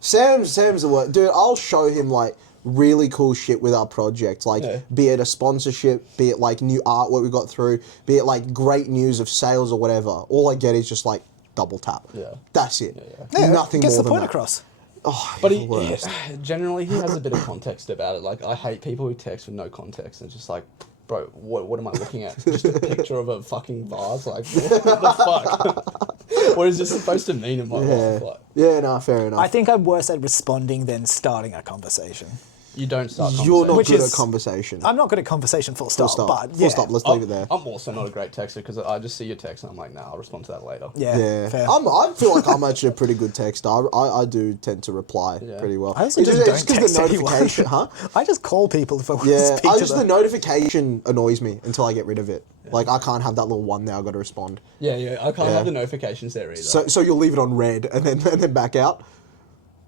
Sam's the worst. Dude, I'll show him like really cool shit with our project. Like Yeah. be it a sponsorship, be it like new artwork we got through, be it like great news of sales or whatever. All I get is just like double tap. Yeah. That's it. Yeah, Nothing gets more the than point that. across. Oh, But he's the worst. generally he has a bit of context about it. Like I hate people who text with no context and just like, bro, what am I looking at? Just a picture of a fucking vase? Like, what the fuck? What is this supposed to mean in my life? Like, Yeah, no, fair enough. I think I'm worse at responding than starting a conversation. you don't start You're not Which good is- at conversation. I'm not good at conversation, full stop. Full stop. But Full yeah. stop. Let's leave it there. I'm also not a great texter because I just see your text and I'm like, nah, I'll respond to that later. Yeah, Yeah, fair. I feel like I'm actually a pretty good texter. I do tend to reply pretty well. I also It's just don't it's 'cause text the anyone. notification, huh? I just call people if I want to Yeah, speak to the them. notification annoys me until I get rid of it. Like I can't have that little one there. I got to respond. Yeah, I can't Yeah. have the notifications there either. So you'll leave it on red and then back out.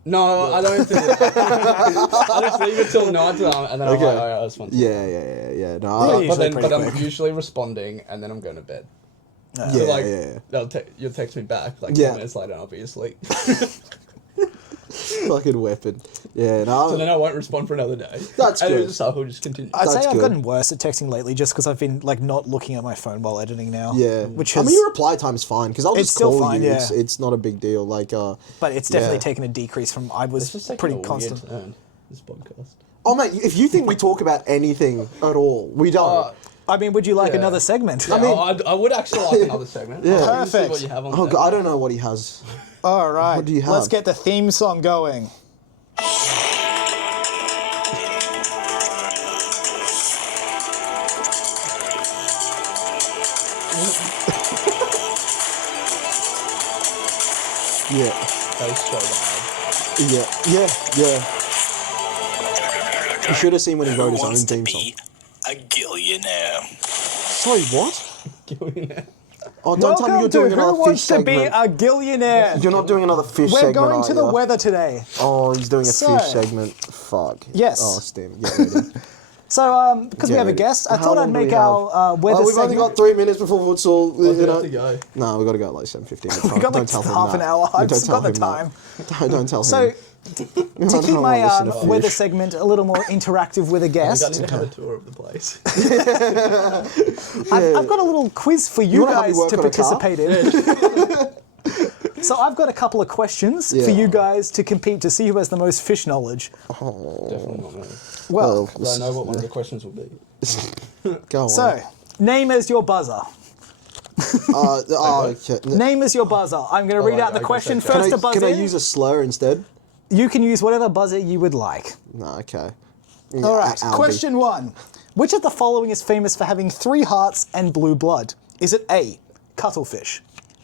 no, I don't think I just leave it till night time and then I'm like, oh, yeah, I respond to it. Yeah. No, Yeah, I, usually But pretty I'm quick. usually responding and then I'm going to bed. yeah, So like, yeah. you'll text me back like Yeah. 10 minutes later and I'll be asleep. Fucking weapon. Yeah, no. So then I won't respond for another day. That's and good. the cycle just continues. I'd say That's I've good. gotten worse at texting lately just because I've been like not looking at my phone while editing now. Yeah, Which I is, mean, your reply time's fine because I'll It's just still call fine, you. yeah. It's not a big deal. Like, but it's definitely yeah. taken a decrease from I It's was just taking pretty a weird constant. turn, this podcast. oh mate, if you think we talk about anything at all, we don't. I mean, would you like Yeah. another segment? Yeah, I would actually like another segment. Yeah. Let me see Perfect. what you have on Oh, there. God, I don't know what he has. All right. What do you Let's have? get the theme song going. Yeah, Face so loud. yeah. You should have seen when he wrote his own wants to theme song. be a gillionaire? Sorry, what? Oh, don't tell me Welcome you're to doing Who another Wants fish to Be segment. a Gillionaire? You're not doing another fish We're segment, going to are the ya? weather today. Oh, he's doing a So- fish segment. Fuck. Yes. Oh, Stim. Get ready. So, because we Get have a ready. guest, I How thought long I'd do we make have? our weather Oh, we've only segment. got 3 minutes before futsal. We have to go. No, we got to go at like 7:15. We got like Don't tell him half that. an hour. No, I've don't just tell got the him that. time. Don't tell So, him. to I keep don't my wanna listen to weather fish. segment a little more interactive with a We guest, need to have a tour of the place. I've got a little quiz for you wanna help me guys work to on a car? participate in. So I've got a couple of questions Yeah. for you guys to compete to see who has the most fish knowledge. Definitely not me. Well, But I know what one of the questions will be. Go on. so name as your buzzer. Okay. Name as your buzzer. I'm going to read right, out the I question guess I first Can to buzz I in. use a slur instead? You can use whatever buzzer you would like. No, okay. All right. Albie. Question 1. Which of the following is famous for having 3 hearts and blue blood? Is it A, cuttlefish,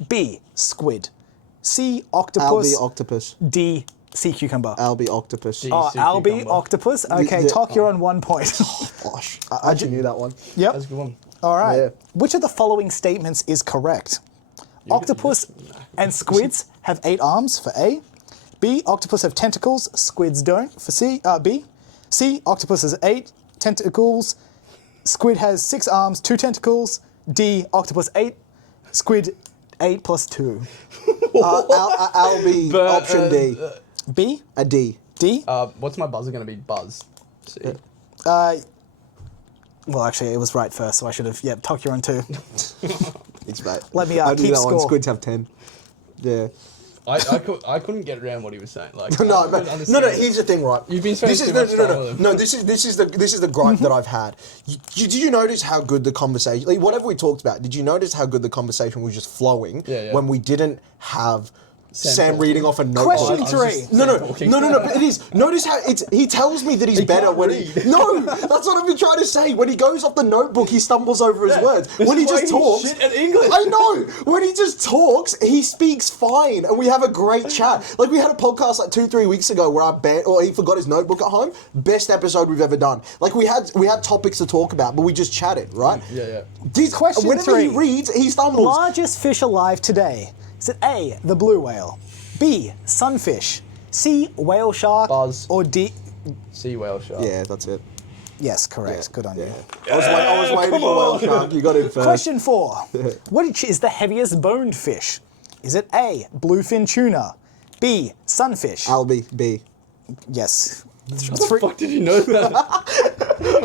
B, squid, C, octopus, Albie octopus. D, sea cucumber? Albie octopus. D. Oh, sea Albie cucumber. octopus. Okay, Yeah. Tok, you're on 1 point. Gosh, I actually knew that one. Yep. That's a good one. All right. Yeah. Which of the following statements is correct? Octopus and squids have 8 arms for A. B, octopus have tentacles, squids don't for B. C, octopus has 8 tentacles, squid has 6 arms, 2 tentacles. D, octopus 8, squid 8 plus 2. Albie option D. B, A D. D. What's my buzzer going to be? Buzz. See? Well, actually, it was right first, so I should have. Yep, Tok, you're on 2. It's bad. Let me, I knew keep that one. score. Squids have 10. Yeah. I couldn't get around what he was saying. Like, No, I but couldn't understand no. it. Here's the thing, right? You've been spending this is too much time no. with him. No, this is the gripe that I've had. Did you notice how good the conversation? Like, whatever we talked about, did you notice how good the conversation was just flowing? Yeah. When we didn't have Sam talking. reading off a notebook. Question I was 3. just- No, talking. but it is. Notice how he tells me that he's better can't when read. No, that's what I've been trying to say. When he goes off the notebook, he stumbles over his words. This When he is why just he's talks, shit at English. I know. When he just talks, he speaks fine, and we have a great chat. Like we had a podcast like 2-3 weeks ago where he forgot his notebook at home. Best episode we've ever done. Like we had topics to talk about, but we just chatted, right? Yeah. Question whenever he 3. reads, he stumbles. Largest fish alive today. Is it A, the blue whale, B, sunfish, C, whale shark, Buzz. or D? Sea whale shark. Yeah, that's it. Yes, correct. Yeah, Good on yeah. you. I was waiting for whale shark. You got it first. Question 4. Which is the heaviest boned fish? Is it A, bluefin tuna, B, sunfish? Albie B. Yes. How the fuck did you know that?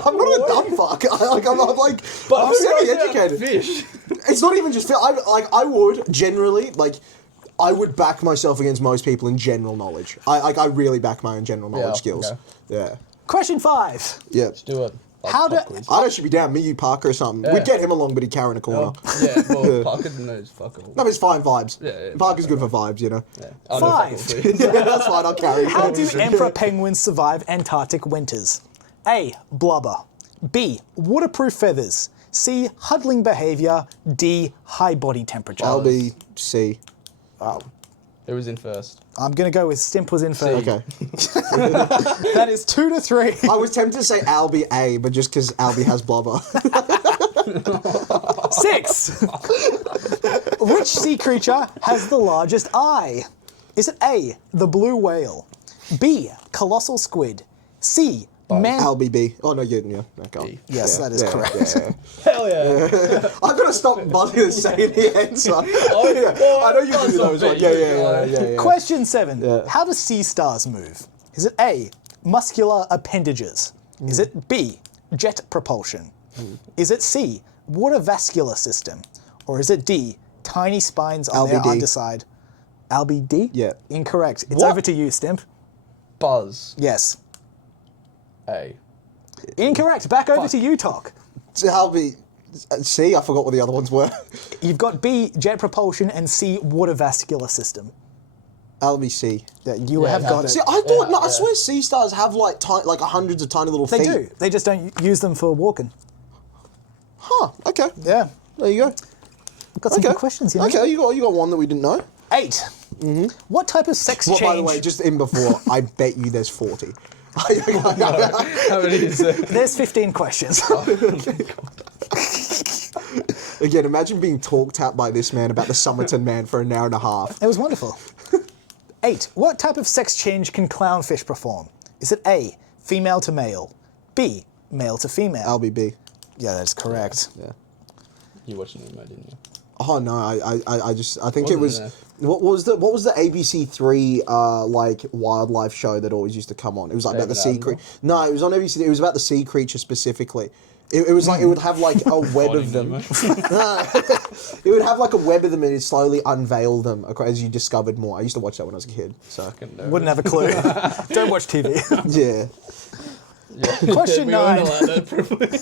I'm not a dumb fuck. I'm like, But I'm who knows about semi-educated. fish. It's not even just I would generally I would back myself against most people in general knowledge. I really back my own general knowledge Yeah, skills. okay. Yeah. Question 5. Yeah. Let's do it. How do- pop quiz. I should be down. Me, you, Parker, or something. Yeah. We'd get him along, but he'd carry in a corner. Yeah, well, Parker knows fuck all. No, but it's fine vibes. Yeah, Parker's good for vibes, you know. Yeah. I know fuck all 5. too. Yeah, that's fine. I'll carry. How do emperor penguins survive Antarctic winters? A. Blubber. B. Waterproof feathers. C. Huddling behavior. D. High body temperature. I'll be C. Who was in first? I'm going to go with Stimp was in first. Okay. That is 2-3. I was tempted to say Albie A, but just because Albie has blubber. 6. Which sea creature has the largest eye? Is it A. The blue whale? B. Colossal squid? C. Man. Albie B. Oh, no, yeah. Okay. B. Yes, that is correct. Hell yeah. I've got to stop buzzing and saying the answer. I know you can do those ones. Yeah. Question 7. Yeah. How do sea stars move? Is it A. Muscular appendages? Is it B. Jet propulsion? Is it C. Water vascular system? Or is it D. Tiny spines on their LBD. underside? LBD? Yeah. Incorrect. It's What? over to you, Stimp. Buzz. Yes. A. Incorrect. Back over to you, Tok. Albie C. I forgot what the other ones were. You've got B. Jet propulsion and C. Water vascular system. Albie C. Yeah, you have got it. See, I thought, I swear sea stars have like hundreds of tiny little They feet. do. They just don't use them for walking. Huh, okay. Yeah. There you go. Got some good questions, you know. Okay, you got one that we didn't know. 8. What type of sex Well, change? by the way, just in before, I bet you there's 40. How many is there? There's 15 questions. Again, imagine being talked at by this man about the Somerton man for an hour and a half. It was wonderful. 8. What type of sex change can clownfish perform? Is it A, female to male? B, male to female? Albie B. Yeah, that's correct. Yeah. You watched Nemo, didn't you? Oh no, I think it Wasn't was there? what was the ABC3 like wildlife show that always used to come on? It was like about the sea David creature. No, it was on ABC. It was about the sea creature specifically. It was like it would have like a web of them. It would have like a web of them, and it'd slowly unveil them as you discovered more. I used to watch that when I was a kid. So Wouldn't have a clue. Don't watch TV. yeah, Question We weren't 9. allowed that privilege.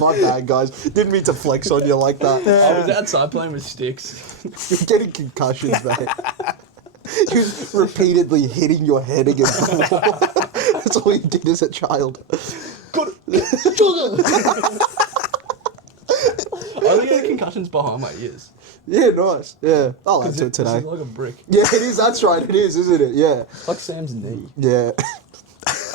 my bad guys. Didn't mean to flex on you like that. I was outside playing with sticks. You're getting concussions, mate. You're repeatedly hitting your head against the wall. That's all you did as a child. I only get concussions behind my ears. Yeah, nice. Yeah, I'll add to it This today. is like a brick. Yeah, it is. That's right. It is, isn't it? Yeah. It's like Sam's knee. Yeah.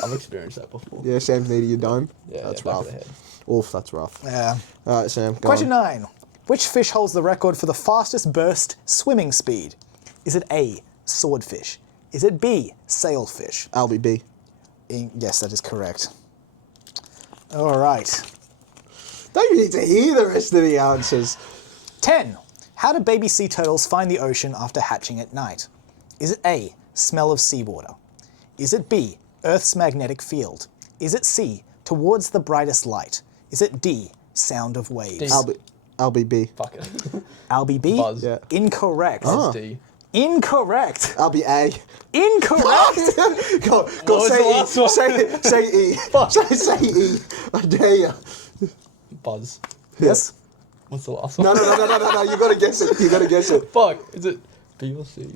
I've experienced that before. Yeah, Sam's knee to your dome. Yeah, That's back of rough. the head. Oof, that's rough. Yeah. All right, Sam. Go Question on. 9. Which fish holds the record for the fastest burst swimming speed? Is it A, swordfish? Is it B, sailfish? Albie B. Yes, that is correct. All right. Don't you need to hear the rest of the answers? 10. How do baby sea turtles find the ocean after hatching at night? Is it A, smell of seawater? Is it B, Earth's magnetic field? Is it C, towards the brightest light? Is it D, sound of waves? D. Albie B. Fuck it. Albie B? Buzz. Yeah. Incorrect. That's D. Incorrect. Albie A. Incorrect. Go What was the last one? say E. Say E. I dare you. Buzz. Yes. What's the last one? No. You gotta guess it. You gotta guess it. Fuck. Is it B or C?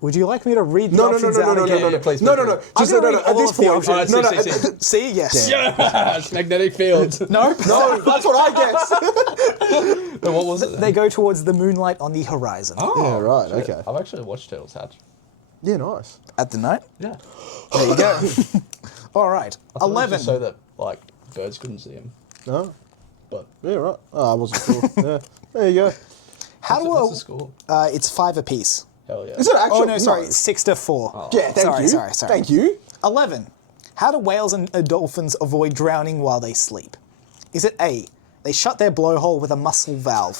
Would you like me to read the No. options out again? Yeah, please, No. please. I'm Just gonna no. read At all this of the point, options. No, no. C. C, yes. Yes! Magnetic field. No. No, that's what I guessed. But what was it then? They go towards the moonlight on the horizon. Oh, Yeah, right, shit. okay. I've actually watched Turtles hatch. Yeah, nice. At the night? Yeah. There you go. All right. I thought it was 11. just so that, like, birds couldn't see him. No. But Yeah, right. Oh, I wasn't sure. Yeah. There you go. How do what's the score? It's 5 apiece. Hell yeah. Is it actually? Oh, no, sorry. 6-4. Yeah, thank you. Sorry. Thank you. 11. How do whales and dolphins avoid drowning while they sleep? Is it A, they shut their blowhole with a muscle valve?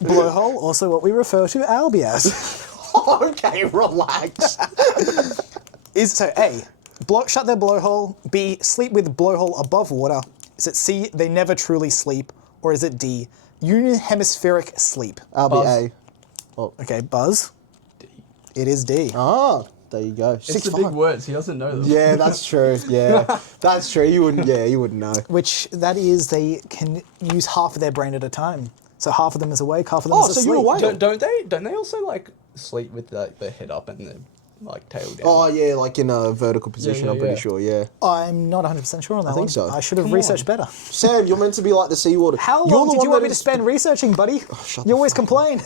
Blowhole, also what we refer to Albie as. Okay, relax. Is so A, shut their blowhole. B, sleep with blowhole above water. Is it C, they never truly sleep? Or is it D, unihemispheric sleep? Albie A. Okay, Buzz. D. It is D. Ah, there you go. It's the big words. He doesn't know them. Yeah, that's true. Yeah, that's true. You wouldn't. Yeah, you wouldn't know. Which that is, they can use half of their brain at a time. So half of them is awake, half of them is so asleep. you're awake. Don't they also like sleep with the head up and the like tail down? Oh yeah, like in a vertical position. yeah, I'm pretty yeah. sure. Yeah. I'm not 100% sure on that think one. so. I should have researched better. Sam, you're meant to be like the seawater. How You're long the did one you want that me to is- spend researching, buddy? shut You the always fuck complain.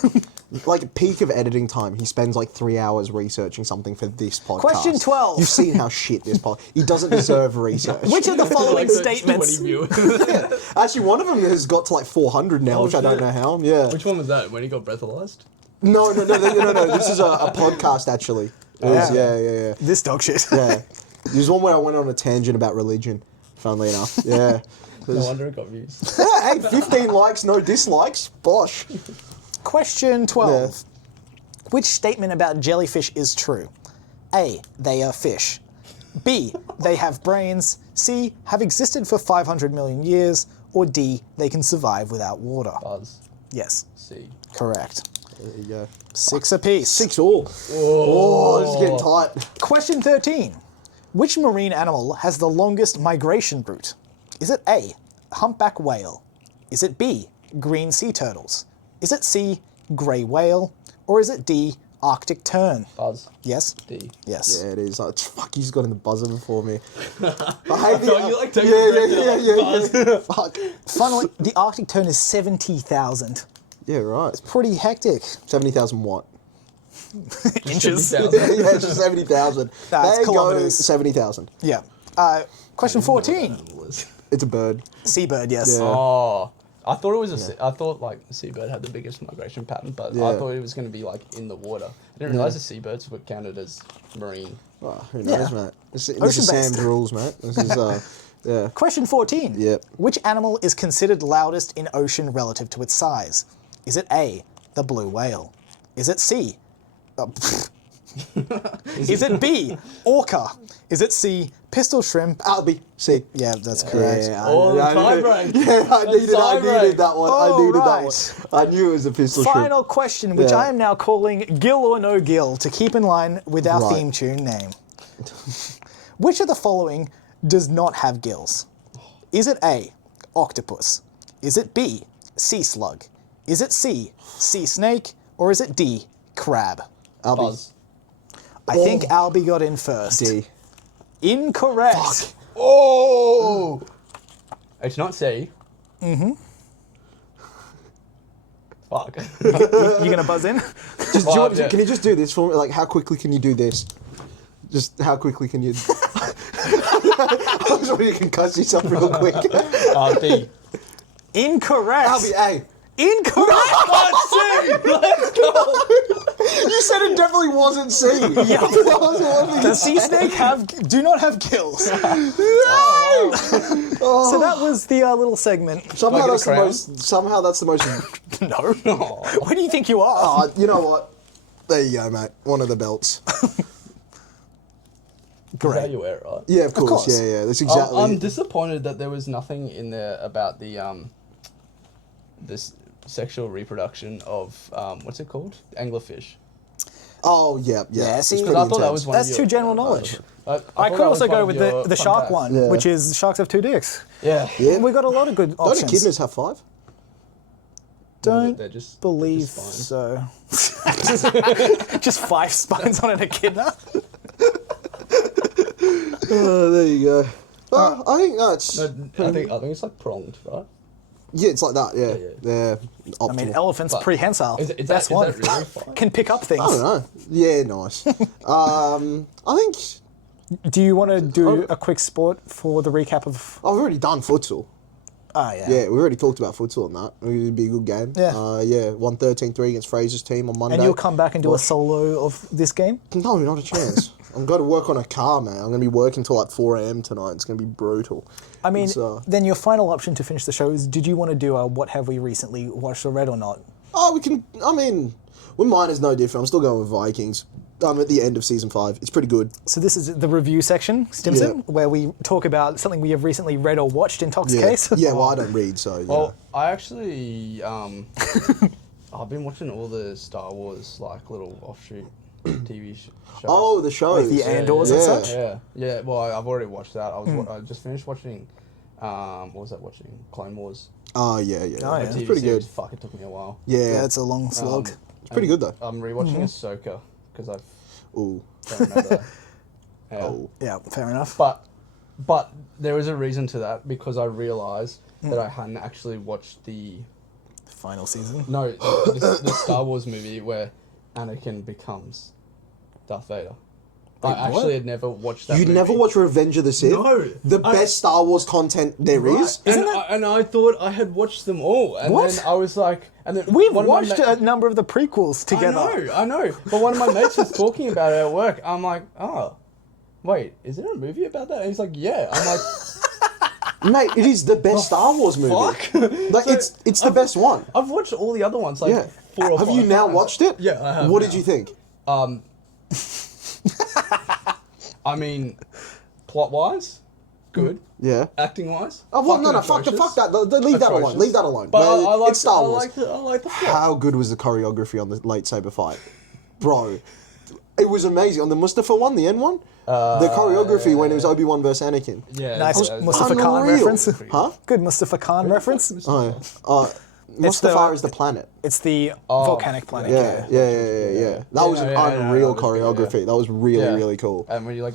Like peak of editing time, he spends like 3 hours researching something for this podcast. Question 12. You've seen how shit this podcast. He doesn't deserve research. Which of the following Like statements? 20 viewers. Actually, one of them has got to like 400 now, Oh, which I don't shit. know how. Yeah. Which one was that? When he got breathalyzed? No. This is a podcast actually. It was- yeah. This dog shit. Yeah. There's one where I went on a tangent about religion. Funnily enough. Yeah. No wonder it got views. Yeah, hey, 15 likes, no dislikes. Bosh. Question 12. Which statement about jellyfish is true? A. They are fish. B. They have brains. C. Have existed for 500 million years. Or D. They can survive without water. Buzz. Yes, C. correct. There you go. 6 apiece. 6 all. Oh, this is getting tight. Question 13. Which marine animal has the longest migration route? Is it A. Humpback whale? Is it B. Green sea turtles? Is it C. Grey whale? Or is it D. Arctic tern? Buzz. Yes? D. Yes. Yeah, it is. Like, fuck, he's got in the buzzer before me. I thought you like taking yeah. Fuck. Funnily, the Arctic tern is 70,000. Yeah, right. Pretty hectic. 70,000 what? Inches. 70,000. Yeah, it's just 70,000. That's There you go, kilometers. 70,000. Yeah. Question 14. It's a bird. Seabird, yes. Yeah. Oh, I thought it was I thought like the seabird had the biggest migration pattern, but I Yeah. thought it was going to be like in the water. I didn't realize the seabirds were counted as marine. Oh, who knows, Yeah. mate? This is Ocean-based. Sam's rules, mate. This is, yeah. Question 14. Yep. Which animal is considered loudest in ocean relative to its size? Is it A, the blue whale? Is it C? Is it B, orca? Is it C, pistol shrimp? Albie. See. Yeah, that's correct. Yeah, Oh, the I tie knew- break. Yeah, I needed tie that one. I Oh, needed right. that one. I knew it was a pistol shrimp. Final question, which Yeah. I am now calling Gill or No Gill, to keep in line with our Right. theme tune name. Which of the following does not have gills? Is it A, octopus? Is it B, sea slug? Is it C, sea snake? Or is it D, crab? Albie. Buzz. I think Albie got in first. D. Incorrect. Oh! It's not C. Mm-hmm. Fuck. You gonna buzz in? Do you want, yeah. Can you just do this for me? Like, how quickly can you do this? Just how quickly can you? I was wondering you can cuss yourself real quick. D. Incorrect. Albie, A. Incorrect. Let's go! You said it definitely wasn't C. Yeah. Does sea snake do not have gills? So that was the little segment. Somehow Like a that's the crown? most. Somehow that's the most. No. Where do you think you are? You know what? There you go, mate. One of the belts. That's how you wear it, right? Yeah, of course. course. Yeah. That's exactly. I'm disappointed that there was nothing in there about the this sexual reproduction of what's it called? Anglerfish. Oh yeah. Yeah, see, It's Because pretty I thought that intense. was one That's of too your, general knowledge. I I thought could that was also go one with of your the fun shark facts. one, Yeah. which is sharks have 2 dicks. Yeah. Yeah. We got a lot of good Don't options. echidnas have 5? Don't They're just believe fine. so. Just 5 spines on an echidna. Oh, there you go. Well, I think that's. No, I think it's like pronged, right? Yeah, it's like that. Yeah. Yeah. They're optimal. I mean, elephants But prehensile. is that Best one. really fine? Can pick up things. I don't know. Yeah, nice. I think Do you want to do a quick sport for the recap of? I've already done futsal. Oh yeah. Yeah, we already talked about futsal and that. It'd be a good game. Yeah. Yeah, won 13-3 against Fraser's team on Monday. And you'll come back and do a solo of this game. No, not a chance. I'm going to work on a car, man. I'm going to be working till like 4 a.m. tonight. It's going to be brutal. I mean, It's, then your final option to finish the show is: did you want to do a what have we recently watched or read or not? Oh, we can. I mean, well, mine is no different. I'm still going with Vikings. I'm at the end of season 5. It's pretty good. So this is the review section, Stimson, Yeah. where we talk about something we have recently read or watched in Tok's Yeah. case. Yeah. Well, I don't read, so. Well, I actually I've been watching all the Star Wars like little offshoot TV shows. Oh, the shows. Like the Andors and such? Yeah. Well, I've already watched that. I just finished watching. What was that watching? Clone Wars. Oh, yeah. Oh, It's yeah. TV pretty series. good. Fuck, it took me a while. Yeah. It's a long slog. It's pretty good, though. I'm rewatching Ahsoka because I Ooh. don't remember. Yeah. Oh. Yeah, fair enough. But there was a reason to that because I realised that I hadn't actually watched the Final season. the Star Wars movie where Anakin becomes Darth Vader. I actually had never watched that. You'd movie. never watch Revenge of the Sith? No. The best Star Wars content there is. And I thought I had watched them all, and What? then I was like, and then We've one of my watched a number of the prequels together. I know. But one of my mates was talking about it at work. I'm like, oh, wait, is there a movie about that? And he's like, yeah. I'm like, Mate, it is the best Star Wars movie. fuck. Like, So, it's the best one. I've watched all the other ones, like Yeah. 4 or 5 Have you now times. watched it? Yeah, I have. What now. did you think? I mean, plot-wise, good. Yeah. Acting-wise, Oh, well, no, fucking fuck atrocious. that. Leave that alone. Atrocious. Leave that alone. But No, I like it's Star I Wars. like the plot. How good was the choreography on the lightsaber fight? Bro, it was amazing. On the Mustafa one, the end one, the choreography when it was Obi-Wan versus Anakin. Yeah, Nice yeah, Mustafa Khan unreal. reference. Huh? Good Mustafa Khan reference. Oh, yeah. Mustafa is the planet. It's the volcanic planet. Yeah. That was an unreal that was good, choreography. That was really cool. And when you like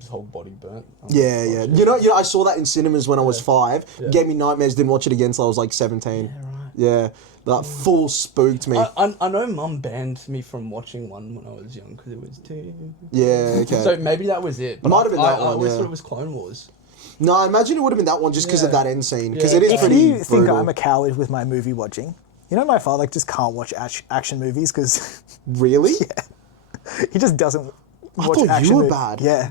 his whole body burnt. Yeah. You know, I saw that in cinemas when I was 5. Gave me nightmares. Didn't watch it again till I was like 17. Yeah, that full spooked me. I know Mum banned me from watching one when I was young because it was too. Yeah, okay. So maybe that was it. But Might have been that I one, always yeah. thought it was Clone Wars. No, I imagine it would have been that one just because of Yeah. that end scene. Because Yeah. it is If pretty you think brutal. I'm a coward with my movie watching, you know my father just can't watch action movies because Really? he just doesn't I watch thought action you were movies. bad. Yeah,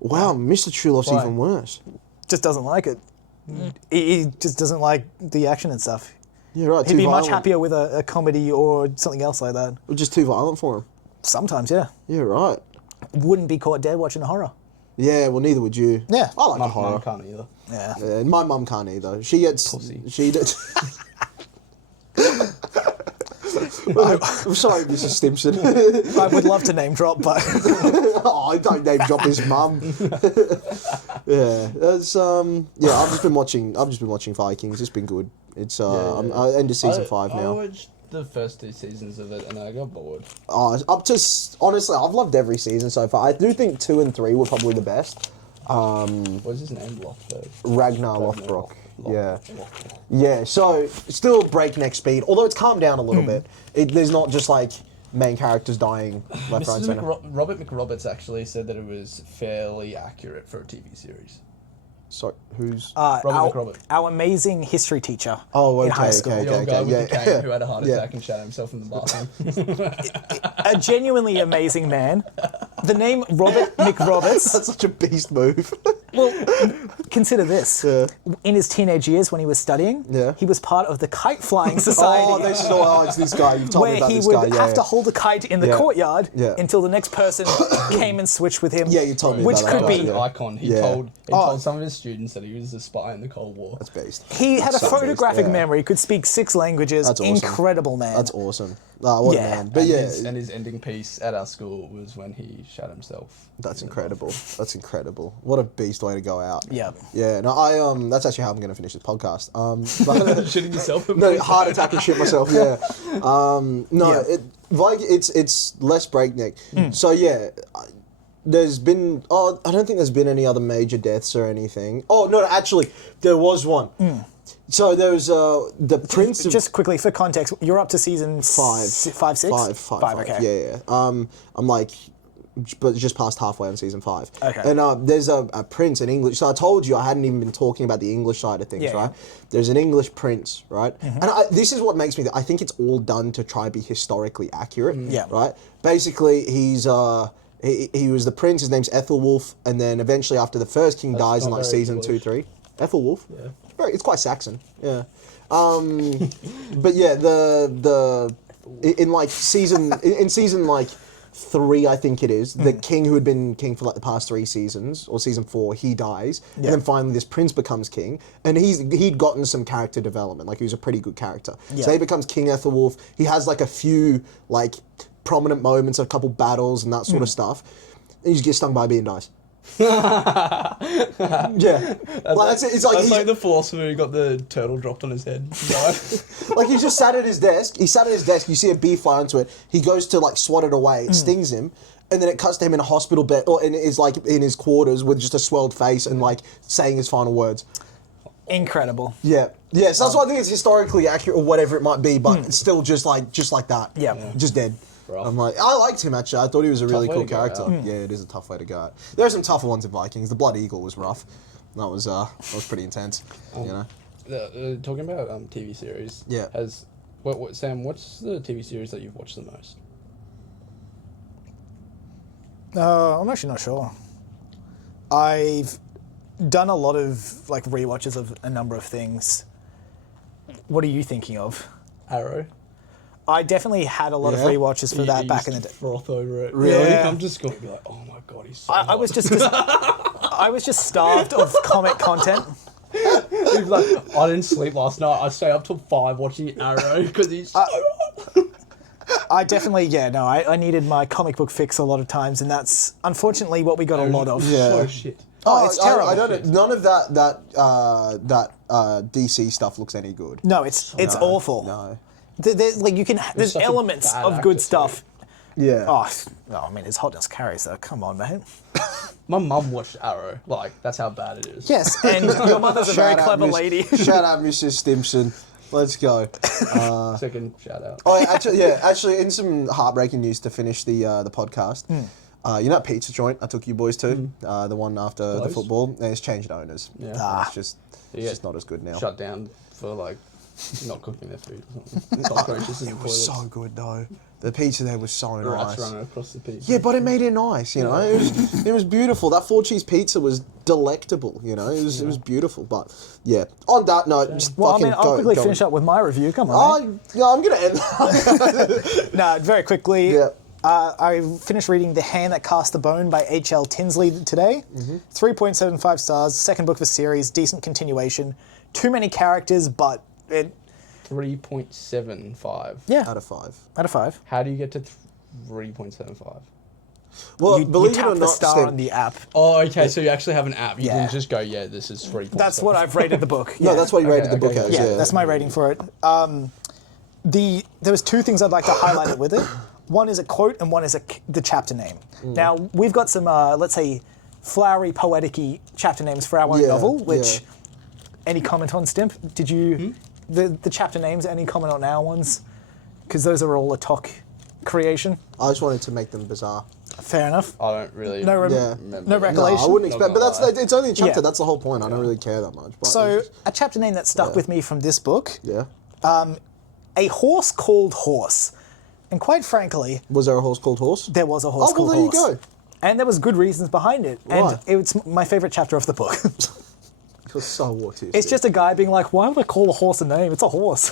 Wow, Mr. Truloff's Why? even worse. just doesn't like it. He just doesn't like the action and stuff. Yeah, right. He'd too be violent. much happier with a comedy or something else like that. Or just too violent for him. Sometimes, yeah. Yeah, right. Wouldn't be caught dead watching horror. Yeah, well, neither would you. Yeah. I like Mum horror. can't either. Yeah. Yeah, my mum can't either. She gets. Pussy. She does. I'm sorry, Mrs. Stimson. I would love to name drop, but Oh, I don't name drop his mum. Yeah, it's yeah. I've just been watching Vikings. It's been good. It's I'm end of season 5 I now. watched the first 2 seasons of it and I got bored. Honestly, I've loved every season so far. I do think 2 and 3 were probably the best. What's his name? Lothbrok. Ragnar Lothbrok. Yeah. So still breakneck speed, although it's calmed down a little bit. There's not just like main characters dying left, right, Mrs. center. Robert McRoberts actually said that it was fairly accurate for a TV series. So who's? Robert McRobert. our amazing history teacher Oh, in okay, high school. okay. The old guy with the yeah. cane who had a heart Yeah. attack and shot himself in the bathroom. A genuinely amazing man. The name Robert McRoberts. That's such a beast move. Well, consider this. Yeah. In his teenage years when he was studying, Yeah. he was part of the kite flying society. It's this guy. You've told me where about he this would guy. have to hold a kite in the Yeah. courtyard Yeah. until the next person came and switched with him. Yeah, you told me Which about that could guy, be An yeah. icon. He Yeah. told some of his students that he was a spy in the Cold War. That's beast. He had a So photographic beast, yeah. memory, could speak 6 languages. That's awesome. Incredible, man. That's awesome. What Yeah. a man. But And yeah, his ending piece at our school was when he shot himself. that's incredible. That's incredible. What a beast way to go out. Yeah. Yeah. No, I that's actually how I'm going to finish this podcast. But, Shooting yourself? no, heart attack and shit myself. Yeah. No, Yeah. it's less breakneck. So yeah. There's been I don't think there's been any other major deaths or anything. Oh no, actually there was one. So there was the Prince of Just quickly, for context, you're up to season 5. 5, 6? Five. Okay. Yeah. I'm like, but just past halfway on season 5. Okay. And there's a prince in English. So I told you I hadn't even been talking about the English side of things, Yeah, right? yeah. There's an English prince, right? And this is what makes me. I think it's all done to try be historically accurate. Yeah. Right. Basically, he's he was the prince. His name's Ethelwulf, and then eventually after the first king dies in not like very season English. 2, 3. Ethelwulf. Yeah. It's quite Saxon. Yeah. But yeah, in like season in season like 3, I think it is, the king who had been king for like the past 3 seasons, or season 4, he dies, and then finally this prince becomes king, and he'd gotten some character development, like he was a pretty good character. Yeah. So he becomes King Ethelwulf. He has like a few like prominent moments, a couple battles and that sort of stuff, and you just get stung by a bee and dies. Yeah, that's it. It's like That's like the philosopher who got the turtle dropped on his head. like he just sat at his desk. You see a bee fly onto it. He goes to like swat it away. It stings him, and then it cuts to him in a hospital bed, or in his quarters with just a swelled face and like saying his final words. Incredible. Yeah. Yeah, so that's why I think it's historically accurate or whatever it might be, but it's still just like that. Yeah. Just dead. Rough. I'm like, I liked him actually. I thought he was a really way cool to go character. out. Yeah, it is a tough way to go out. There are some tougher ones in Vikings. The Blood Eagle was rough. That was pretty intense. You know. Talking about TV series. Yeah. Sam? What's the TV series that you've watched the most? I'm actually not sure. I've done a lot of like rewatches of a number of things. What are you thinking of? Arrow. I definitely had a lot of Yeah. rewatches for that You back in used the to day. froth over it. Really? Yeah. I'm just going to be like, oh my god, he's so I hot. was just I was just starved of comic content. He's like, I didn't sleep last night. I stayed up till 5 watching Arrow because he's so hot. I definitely, I needed my comic book fix a lot of times, and that's unfortunately what we got a lot of. Yeah. So shit. Oh, it's terrible. I don't. None of that DC stuff looks any good. No, it's awful. No. There's such a elements bad of good actor, stuff. Yeah. Oh, I mean, his hotness carries though. Come on, mate. My mum watched Arrow. Like, that's how bad it is. Yes, and your mother's a very Shout out, clever Miss- lady. Shout out, Mrs. Stimson. Let's go. Second shout out. Oh, actually, in some heartbreaking news to finish the podcast. You know that pizza joint I took you boys to, the one after the Close. football, and it's changed owners. Yeah. It's Yeah. just not as good now. Shut down for like not cooking their food or something. Cockroaches in the It was toilets. so good though. The pizza there was so Rats nice. running across the pizza. Yeah, but it made it nice, you know. It was beautiful. That 4-cheese pizza was delectable, you know. It was beautiful. But yeah, on that note, just Well, I fucking mean, I'll quickly finish up with my review. Come on. Mate. Yeah, I'm gonna end. No, very quickly. Yeah. I finished reading The Hand That Cast the Bone by H.L. Tinsley today. 3.75 stars, second book of a series, decent continuation. Too many characters, but it... 3.75. Yeah, Out of 5. out of 5. How do you get to 3.75? Well, You believe tap it or the not, star Steve, on the app. Oh, okay. So you actually have an app. You Yeah. can just go, yeah, this is 3.75. That's what I've rated the book. No, Yeah. that's what you rated the Okay, book okay, as. Yeah, Yeah, that's my rating for it. There was 2 things I'd like to highlight with it. One is a quote, and one is the chapter name. Now we've got some, let's say, flowery, poetic-y chapter names for our own Yeah, novel. Which, yeah. any comment on Stimp? Did you the chapter names? Any comment on our ones? Because those are all a TOC creation. I just wanted to make them bizarre. Fair enough. I don't really No rem- Yeah. remember. no No, recollection. I wouldn't expect, but Not gonna lie. it's only a chapter. Yeah. That's the whole point. I don't really care that much. But So it's just- a chapter name that stuck with me from this book: yeah, A Horse Called Horse. And quite frankly, was there a horse called Horse? there was a horse Oh, well, called there you Horse. go. And there was good reasons behind it. Right. And it's my favorite chapter of the book. You're so autistic. It's just a guy being like, why would I call a horse a name? It's a horse.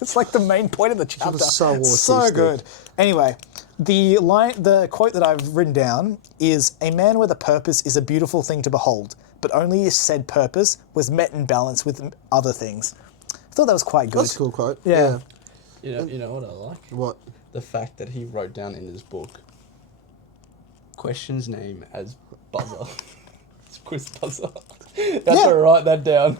It's like the main point of the chapter. so So autistic. good. Anyway, the quote that I've written down is, "A man with a purpose is a beautiful thing to behold, but only if said purpose was met in balance with other things." I thought that was quite good. That's a cool quote. Yeah. You know what I like? What? The fact that he wrote down in his book question's name as Buzzer. It's Quiz Buzzer. That's Yeah. where I write that down.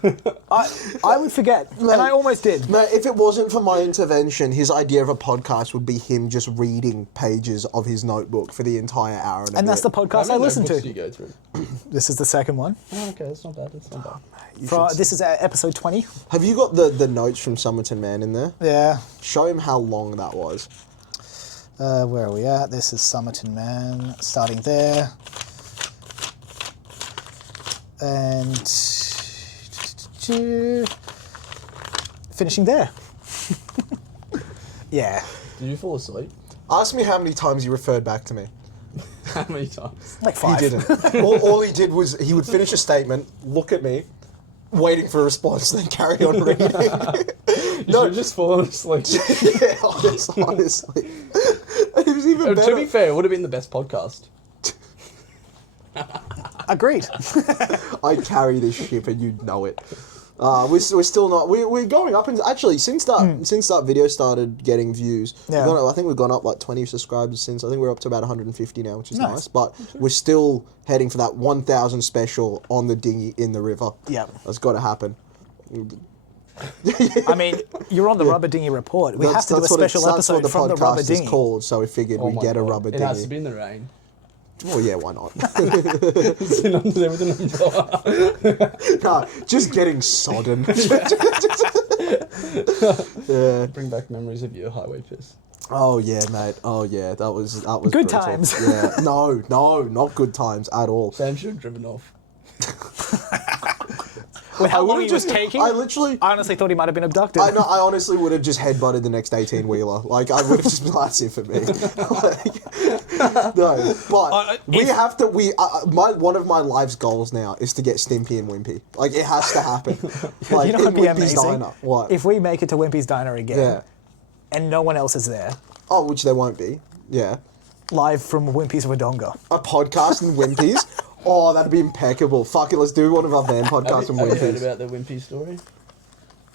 I would forget, and I almost did. Mate, if it wasn't for my intervention, his idea of a podcast would be him just reading pages of his notebook for the entire hour. And that's the How podcast I many listen notebooks do you to. go through? This is the second one. Oh, okay, that's not bad. That's not bad. This is episode 20. Have you got the notes from Somerton Man in there? Yeah. Show him how long that was. Where are we at? This is Somerton Man, starting there. And finishing there. Yeah. Did you fall asleep? Ask me how many times he referred back to me. How many times? Like He 5. didn't. all he did was he would finish a statement, look at me, waiting for a response, then carry on reading. No, just fallen asleep. Yeah, honestly. It was even To better. be fair, it would have been the best podcast. Agreed. I carry this ship and you know it. We're still not. We're going up, and actually since that video started getting views, Yeah. I think we've gone up like 20 subscribers since. I think we're up to about 150 now, which is Nice. nice. But we're still heading for that 1,000 special on the dinghy in the river. Yep. That's got to happen. I mean, you're on the Rubber Dinghy Report. We have to do a special episode from the Rubber That's what the podcast Dinghy. is called. So we figured Oh we'd my get a God. rubber It dinghy. has to be in the rain. Well, yeah, why not? Sitting under there with an umbrella. Nah, just getting sodden. Yeah. Bring back memories of your highway piss. Oh yeah, mate. Oh yeah, that was Good brutal. times. Yeah. No, not good times at all. Sam should have driven off. With how I long would've he was just- taking, I literally. I honestly thought he might have been abducted. I know. I honestly would have just headbutted the next 18-wheeler. Like I would have just been like, that's it for me. No, but we have to. One of my life's goals now is to get Stimpy and Wimpy. Like it has to happen. Like You know what'd in be Wimpy's amazing? Diner. What? If we make it to Wimpy's Diner again, Yeah. and no one else is there, Oh, which there won't be. Yeah. live from Wimpy's Wodonga. A podcast in Wimpy's. Oh, that'd be impeccable. Fuck it, let's do one of our van podcasts in Have you heard Wimpy's. about the Wimpy story?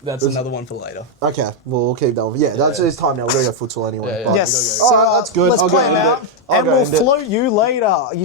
That's another one for later. Okay, we'll keep that one. Yeah, that's it's time now. We're going to go futsal anyway. Yeah, yeah. but- Yes, go, so go. Alright, that's good. let's I'll go play 'em end out, it. I'll and go we'll end it. float you later.